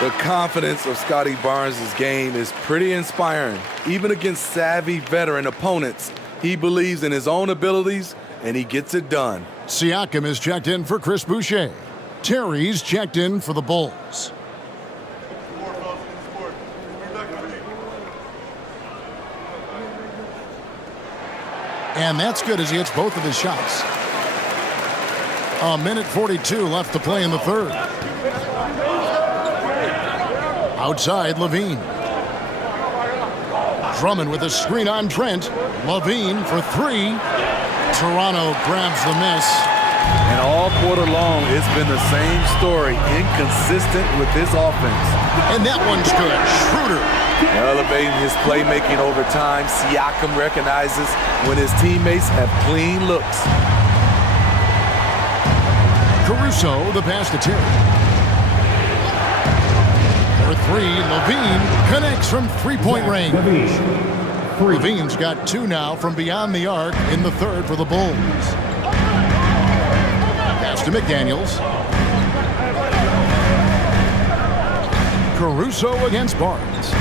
The confidence of Scotty Barnes' game is pretty inspiring. Even against savvy veteran opponents, he believes in his own abilities, and he gets it done. Siakam is checked in for Chris Boucher. Terry's checked in for the Bulls. And that's good as he hits both of his shots. 1:42 left to play in the third. Outside, Levine. Drummond with a screen on Trent. Levine for 3. Toronto grabs the miss. And all quarter long, it's been the same story, inconsistent with this offense. And that one's good. Schroeder. Elevating his playmaking over time, Siakam recognizes when his teammates have clean looks. Caruso, the pass to Terry. For 3, Levine connects from three-point range. Levine's got 2 now from beyond the arc in the third for the Bulls. Pass to McDaniels. Caruso against Barnes.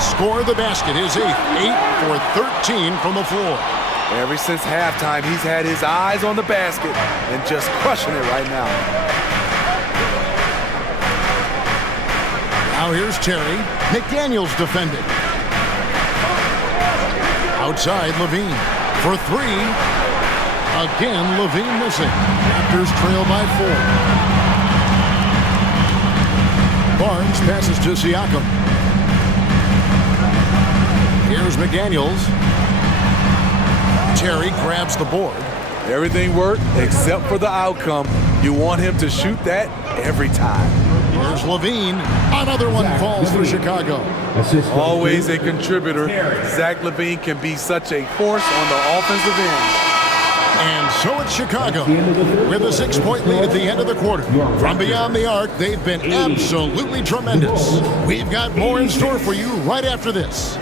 Score the basket, his 8th, 8 for 13 from the floor. Ever since halftime, he's had his eyes on the basket and just crushing it right now. Now here's Terry. McDaniels defended. Outside, Levine for 3. Again, Levine missing. Raptors trail by 4. Barnes passes to Siakam. Here's McDaniels. Terry grabs the board. Everything worked except for the outcome. You want him to shoot that every time. Here's Levine. Another one falls for Chicago. Always a contributor. Zach LaVine can be such a force on the offensive end. And so it's Chicago with a 6-point lead at the end of the quarter. From beyond the arc, they've been absolutely tremendous. We've got more in store for you right after this.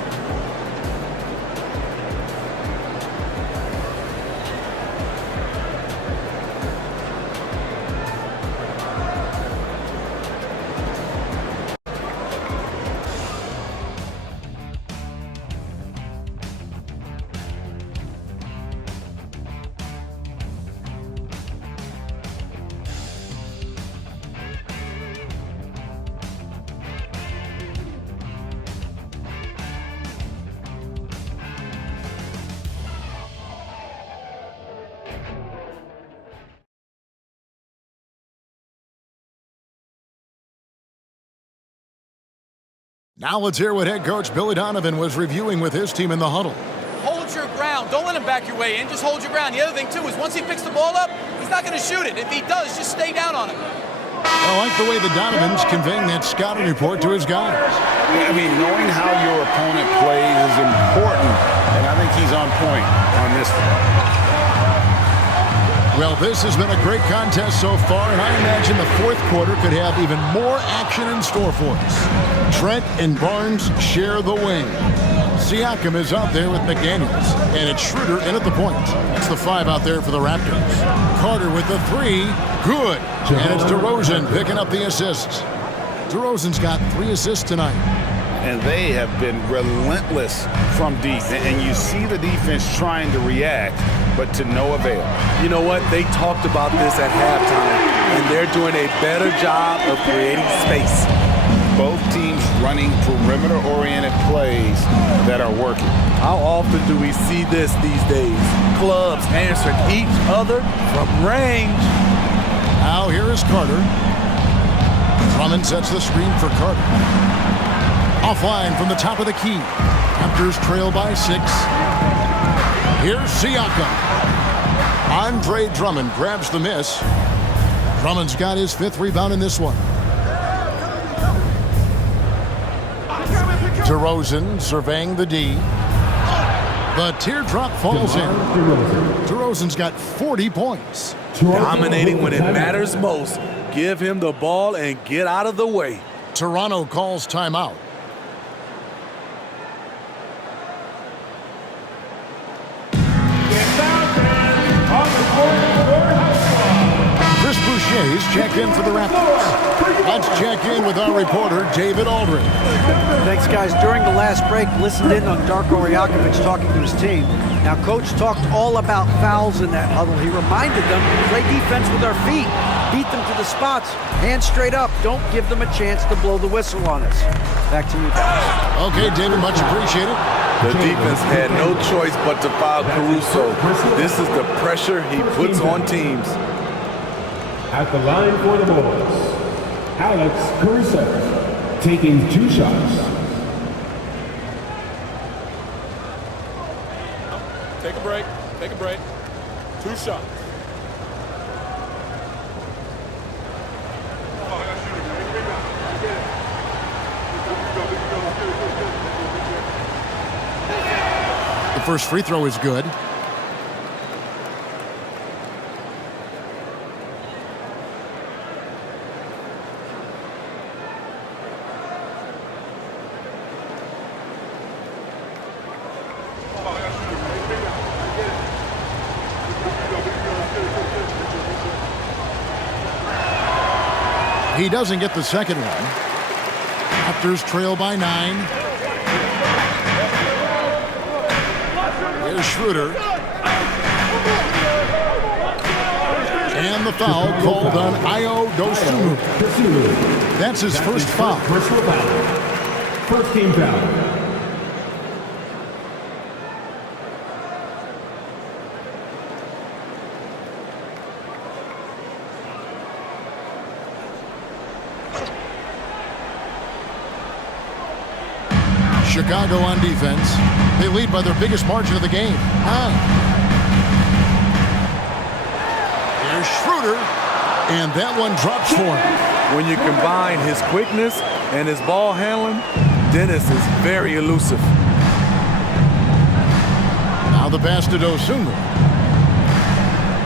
Now let's hear what head coach Billy Donovan was reviewing with his team in the huddle. Hold your ground. Don't let him back your way in. Just hold your ground. The other thing, too, is once he picks the ball up, he's not going to shoot it. If he does, just stay down on him. I like the way the Donovan's conveying that scouting report to his guys. I mean, knowing how your opponent plays is important, and I think he's on point on this one. Well, this has been a great contest so far, and I imagine the fourth quarter could have even more action in store for us. Trent and Barnes share the wing. Siakam is out there with McDaniels, and it's Schroeder in at the point. It's the 5 out there for the Raptors. Carter with the 3. Good. And it's DeRozan picking up the assists. DeRozan's got 3 assists tonight. And they have been relentless from deep. And you see the defense trying to react, but to no avail. You know what? They talked about this at halftime, and they're doing a better job of creating space. Both teams running perimeter-oriented plays that are working. How often do we see this these days? Clubs answering each other from range. Now here is Carter. Drummond sets the screen for Carter. Offline from the top of the key. Raptors trail by 6. Here's Siakam. Andre Drummond grabs the miss. Drummond's got his 5th rebound in this one. DeRozan surveying the D. The teardrop falls in. DeRozan's got 40 points. Dominating when it matters most. Give him the ball and get out of the way. Toronto calls timeout. Chris Boucher's checked in for the Raptors. Let's check in with our reporter, David Aldridge. Thanks, guys. During the last break, listened in on Darko Rajakovic talking to his team. Now, Coach talked all about fouls in that huddle. He reminded them to play defense with our feet. Beat them to the spots. Hands straight up. Don't give them a chance to blow the whistle on us. Back to you guys. Okay, David, much appreciated. The defense had no choice but to foul Caruso. This is the pressure he puts on teams. At the line for the Bulls, Alex Caruso, taking 2 shots. Take a break. Take a break. 2 shots. The first free throw is good. He doesn't get the second one. Raptors trail by 9. Here's Schroeder. And the foul called on Ayo Dosunmu. That's his first foul. Personal foul. First team foul. Chicago on defense. They lead by their biggest margin of the game. 9. Here's Schroeder, and that one drops for him. When you combine his quickness and his ball handling, Dennis is very elusive. Now the pass to Dosunmu.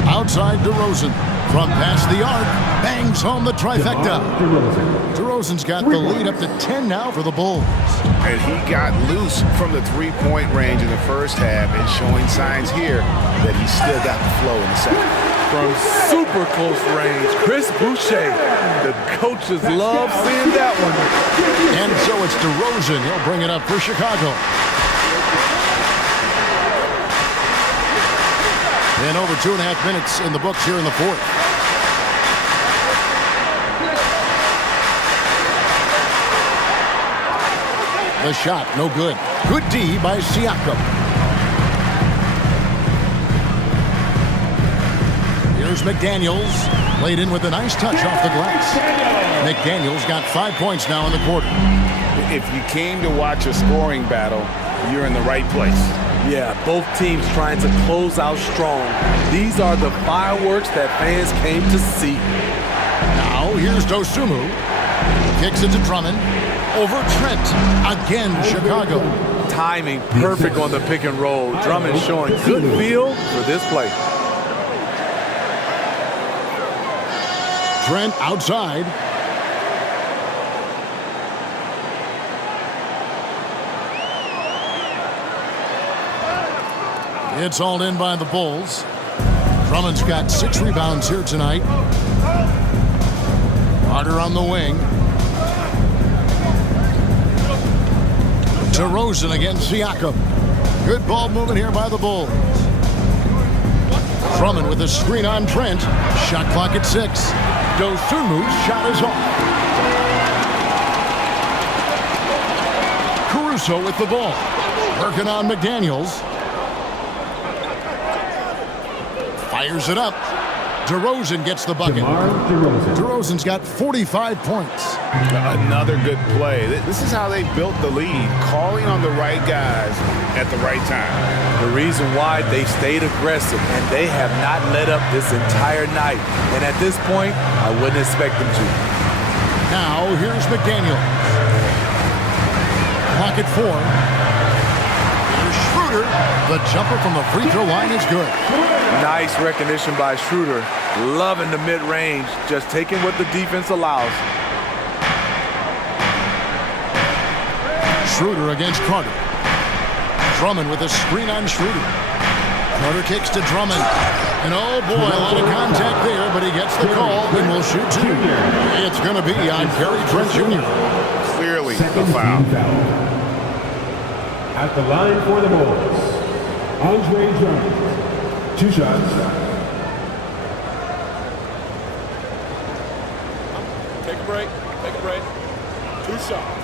Outside DeRozan. From past the arc, bangs home the trifecta. DeRozan's got the lead up to 10 now for the Bulls. And he got loose from the 3-point range in the first half and showing signs here that he still got the flow in the second. From super close range, Chris Boucher. The coaches love seeing that one. And so it's DeRozan. He'll bring it up for Chicago. And over 2.5 minutes in the books here in the fourth. The shot, no good. Good D by Siakam. Here's McDaniels. Laid in with a nice touch off the glass. McDaniels got 5 points now in the quarter. If you came to watch a scoring battle, you're in the right place. Yeah, both teams trying to close out strong. These are the fireworks that fans came to see. Now, here's Dosunmu. Kicks it to Drummond. Over Trent. Again, Chicago. Timing perfect on the pick and roll. Drummond showing good feel for this play. Trent outside. It's hauled in by the Bulls. Drummond's got 6 rebounds here tonight. Carter on the wing. DeRozan against Siakam. Good ball movement here by the Bulls. Drummond with a screen on Trent. Shot clock at 6. Dosunmu's shot is off. Caruso with the ball. Working on McDaniels. Fires it up. DeRozan gets the bucket. DeRozan's got 45 points. Another good play. This is how they built the lead, calling on the right guys at the right time. The reason why they stayed aggressive, and they have not let up this entire night. And at this point, I wouldn't expect them to. Now, here's McDaniel. Clock at 4. Here's Schroeder. The jumper from the free throw line is good. Nice recognition by Schroeder. Loving the mid-range, just taking what the defense allows. Schroeder against Carter. Drummond with a screen on Schroeder. Carter kicks to Drummond. And oh boy, a lot of contact there, but he gets the call and will shoot 2. It's going to be on Gary Trent Jr. Clearly a foul. At the line for the Bulls, Andre Drummond. 2 shots. Take a break. Take a break. 2 shots.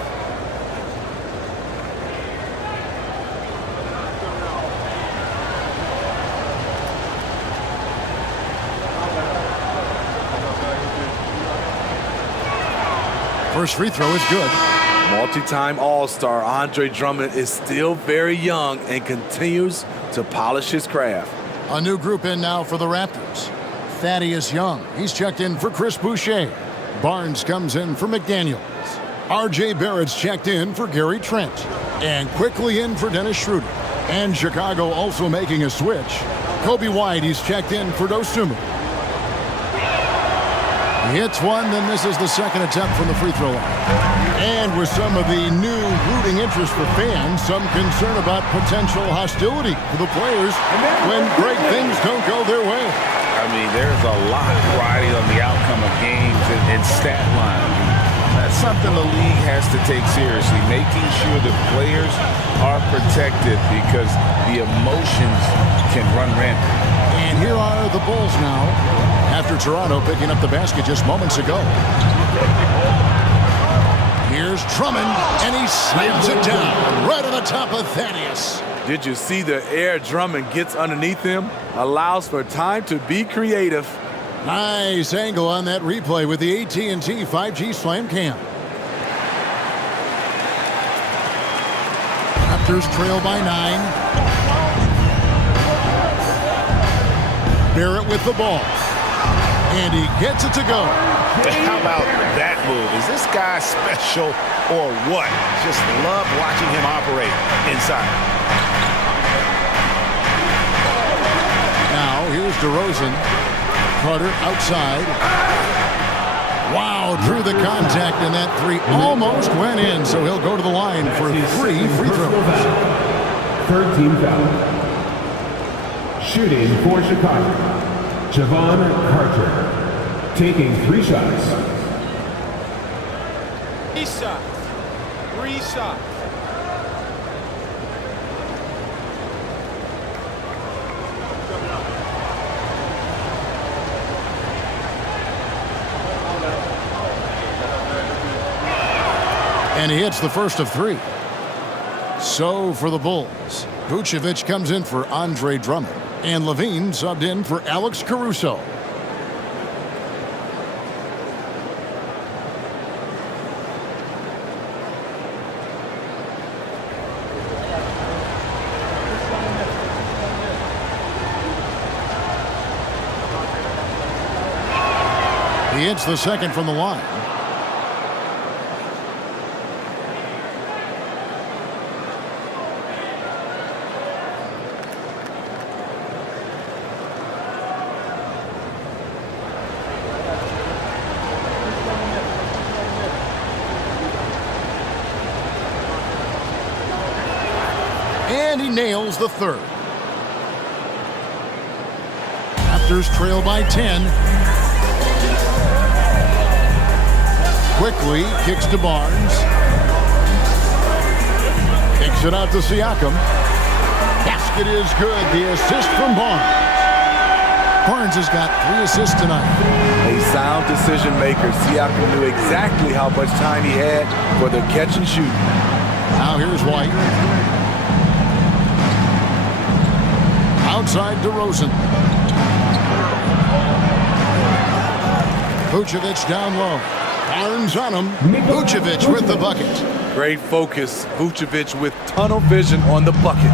First free throw is good. Multi-time All-Star Andre Drummond is still very young and continues to polish his craft. A new group in now for the Raptors. Thaddeus Young. He's checked in for Chris Boucher. Barnes comes in for McDaniels. R.J. Barrett's checked in for Gary Trent. And quickly in for Dennis Schroeder. And Chicago also making a switch. Kobe White, he's checked in for Dosunmu. He hits one, then this is the second attempt from the free throw line. And with some of the new rooting interest for fans, some concern about potential hostility for the players when great things don't go their way. I mean, there's a lot riding on the outcome of games and stat line. That's something the league has to take seriously, making sure the players are protected because the emotions can run rampant. And here are the Bulls now, after Toronto picking up the basket just moments ago. Here's Drummond, and he slams it down right on the top of Thaddeus. Did you see the air Drummond gets underneath him? Allows for time to be creative. Nice angle on that replay with the AT&T 5G Slam Cam. Raptors trail by 9. Barrett with the ball. And he gets it to go. How about that move? Is this guy special or what? Just love watching him operate inside. Now, here's DeRozan. Carter outside. Wow, drew the contact, and that 3 almost went in, so he'll go to the line for 3 free throws. 3rd team foul. Shooting for Chicago, Javon Carter, taking 3 shots. 3 shots. 3 shots. And he hits the first of 3. So for the Bulls, Vucevic comes in for Andre Drummond, and Levine subbed in for Alex Caruso. He hits the second from the line. And he nails the third. Raptors trail by 10. Quickly kicks to Barnes. Kicks it out to Siakam. Basket is good. The assist from Barnes. Barnes has got 3 assists tonight. A sound decision maker. Siakam knew exactly how much time he had for the catch and shoot. Now here's White. Outside DeRozan. Vucevic down low. Barnes on him. Vucevic with the bucket. Great focus. Vucevic with tunnel vision on the bucket.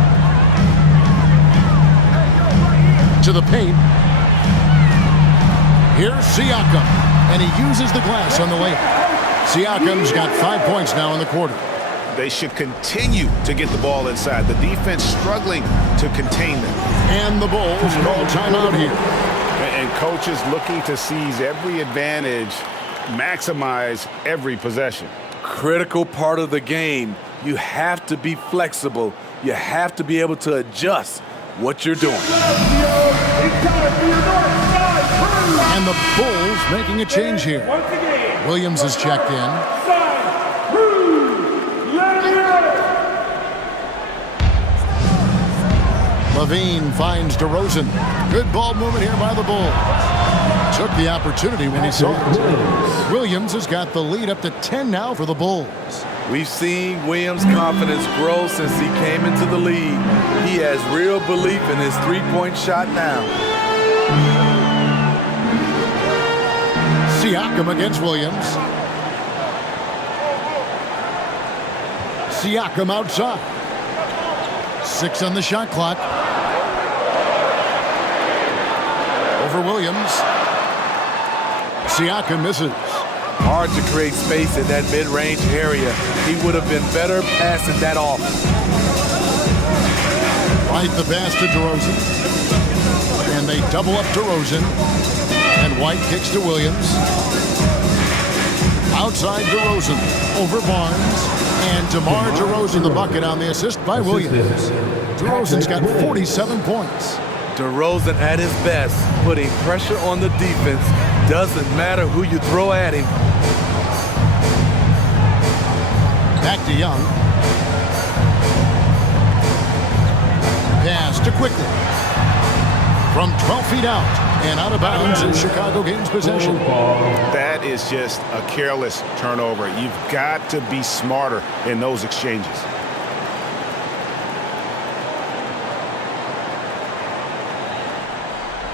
To the paint. Here's Siakam, and he uses the glass on the layup. Siakam's got 5 points now in the quarter. They should continue to get the ball inside. The defense struggling to contain them. And the Bulls call timeout here. And coaches looking to seize every advantage, maximize every possession. Critical part of the game. You have to be flexible. You have to be able to adjust what you're doing. And the Bulls making a change here. Williams is checked in. Levine finds DeRozan. Good ball movement here by the Bulls. Took the opportunity when he saw it. Williams has got the lead up to 10 now for the Bulls. We've seen Williams' confidence grow since he came into the league. He has real belief in his three-point shot now. Siakam against Williams. Siakam outside. 6 on the shot clock. Over Williams. Siakam misses. Hard to create space in that mid-range area. He would have been better passing that off. Right the pass to DeRozan. And they double up DeRozan. And White kicks to Williams. Outside DeRozan. Over Barnes. And DeMar DeRozan the bucket on the assist by Williams. DeRozan's got 47 points. DeRozan at his best, putting pressure on the defense. Doesn't matter who you throw at him. Back to Young. Pass to Quickly. From 12 feet out and out of bounds as Chicago gains possession. That is just a careless turnover. You've got to be smarter in those exchanges.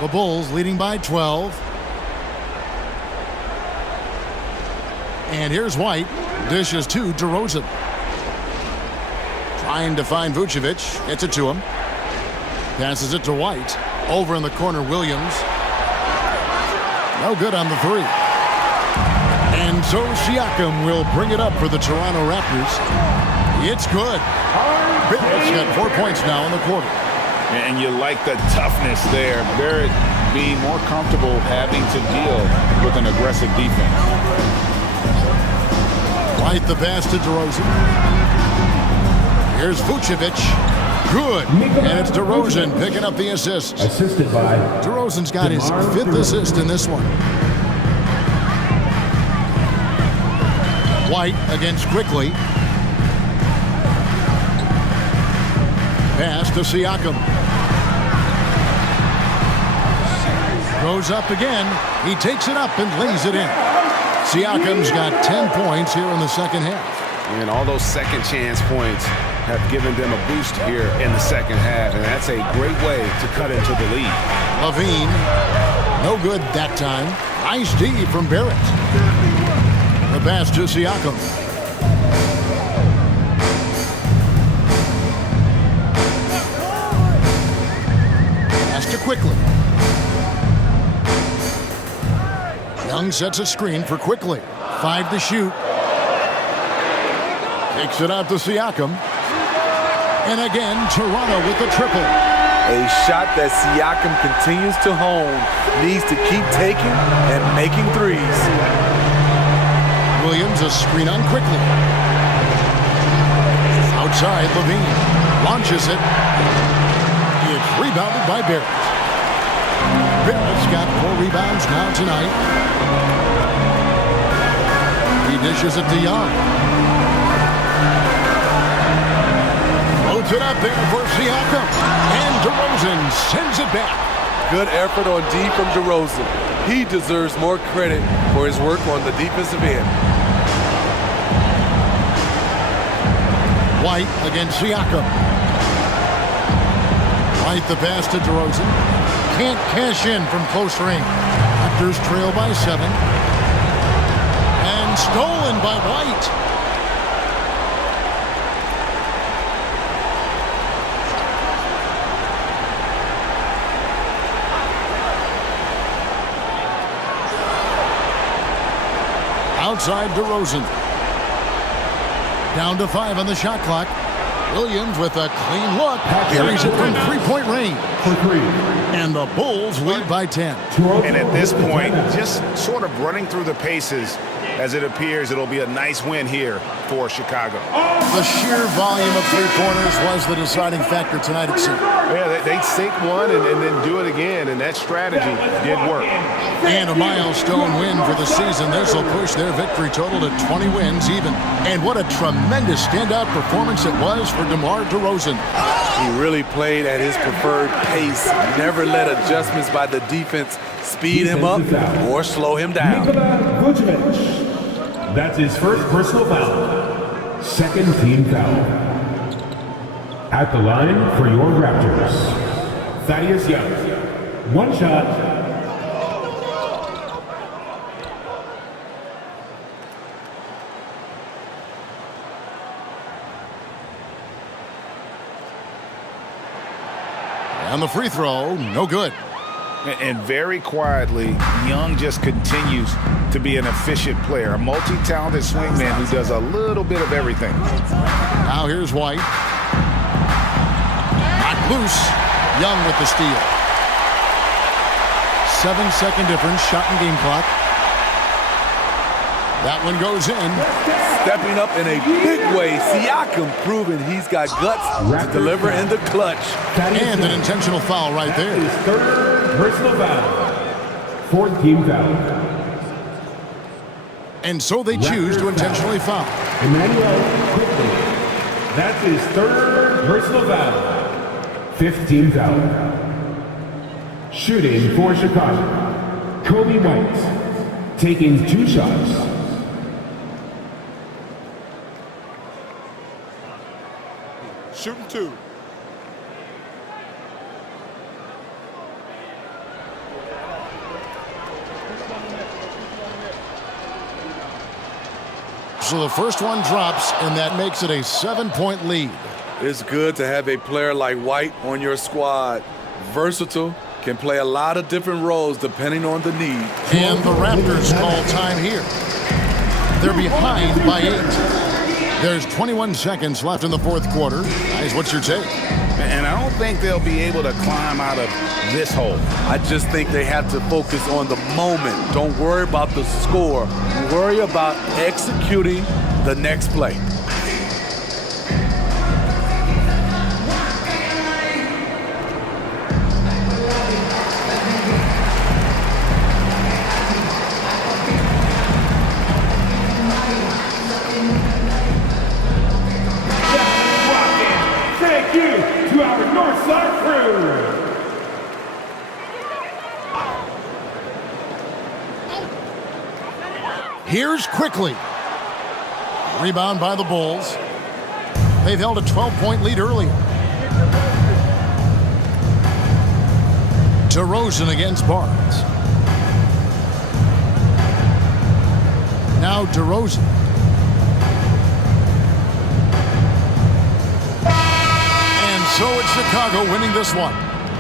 The Bulls leading by 12. And here's White. Dishes to DeRozan. Trying to find Vucevic. Gets it to him. Passes it to White. Over in the corner, Williams. No good on the three. And so Siakam will bring it up for the Toronto Raptors. It's good. Barrett's got 4 points now in the quarter. And you like the toughness there. Barrett being more comfortable having to deal with an aggressive defense. White the pass to DeRozan. Here's Vucevic. Good. And it's DeRozan picking up the assist. Assisted by DeRozan's got his 5th assist in this one. White against Quickly. Pass to Siakam. Goes up again. He takes it up and lays it in. Siakam's got 10 points here in the second half. And all those second chance points have given them a boost here in the second half, and that's a great way to cut into the lead. Levine, no good that time. Nice D from Barrett. The pass to Siakam. Pass to Quickly. Young sets a screen for Quickly. 5 to shoot. Takes it out to Siakam. And again, Toronto with the triple. A shot that Siakam continues to hone. Needs to keep taking and making threes. Williams a screen on Quickly. Outside, Levine launches it. It's rebounded by Barrett. Barrett's got 4 rebounds now tonight. He dishes it to Young. Loads it up there for Siakam. And DeRozan sends it back. Good effort on D from DeRozan. He deserves more credit for his work on the defensive end. White against Siakam. White the pass to DeRozan. Can't cash in from close range. Raptors trail by 7. And stolen by White. Outside DeRozan. Down to 5 on the shot clock. Williams with a clean look. Carries it from three-point range. And the Bulls lead by 10. And at this point, just sort of running through the paces, as it appears it'll be a nice win here for Chicago. The sheer volume of three-pointers was the deciding factor tonight, it seemed. Yeah, they'd sink one and then do it again, and that strategy did work. And a milestone win for the season. This will push their victory total to 20 wins even. And what a tremendous standout performance it was for DeMar DeRozan. He really played at his preferred pace. Never let adjustments by the defense speed him up or slow him down. That's his first personal foul. Second team foul. At the line for your Raptors, Thaddeus Young. One shot. And the free throw, no good. And very quietly, Young just continues to be an efficient player, a multi-talented swingman who does a little bit of everything. Now here's White. Not loose. Young with the steal. 7-second difference, shot and game clock. That one goes in. Stepping up in a big way. Siakam proving he's got guts to deliver in the clutch. And an intentional foul right there. His third personal foul. Fourth team foul. And so they choose to intentionally foul. Emmanuel quickly. That's his third personal foul. Fifth team foul. Shooting for Chicago, Kobe White, taking 2 shots. Shooting 2. So the first one drops, and that makes it a 7-point lead. It's good to have a player like White on your squad. Versatile, can play a lot of different roles depending on the need. And the Raptors call time here. They're behind by 8. There's 21 seconds left in the fourth quarter. Guys, what's your take? And I don't think they'll be able to climb out of this hole. I just think they have to focus on the moment. Don't worry about the score. Worry about executing the next play. Thank you to our Northside crew. Here's quickly. Rebound by the Bulls. They've held a 12-point lead earlier. DeRozan against Barnes. Now DeRozan. So it's Chicago winning this one.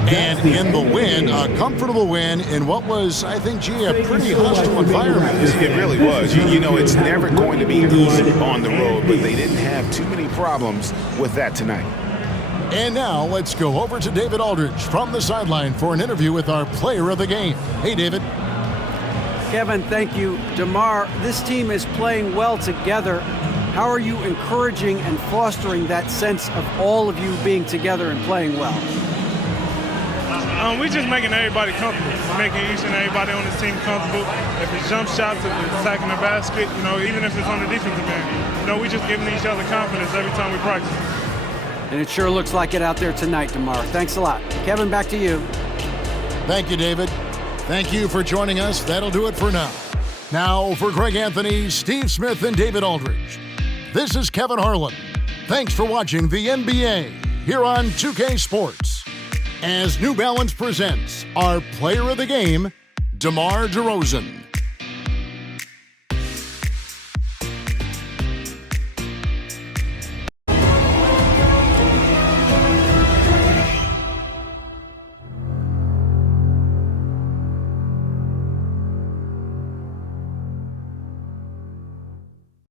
And in the win, a comfortable win in what was, I think, G, a pretty hostile environment. It really was. You know, it's never going to be easy on the road, but they didn't have too many problems with that tonight. And now let's go over to David Aldridge from the sideline for an interview with our player of the game. Hey, David. Kevin, thank you. DeMar, this team is playing well together. How are you encouraging and fostering that sense of all of you being together and playing well? We're just making everybody comfortable. We're making each and everybody on this team comfortable. If it's jump shots, if it's attacking the basket, you know, even if it's on the defensive end, you know, we're just giving each other confidence every time we practice. And it sure looks like it out there tonight, DeMar. Thanks a lot. Kevin, back to you. Thank you, David. Thank you for joining us. That'll do it for now. Now, for Greg Anthony, Steve Smith, and David Aldridge, this is Kevin Harlan. Thanks for watching the NBA here on 2K Sports. As New Balance presents our player of the game, DeMar DeRozan.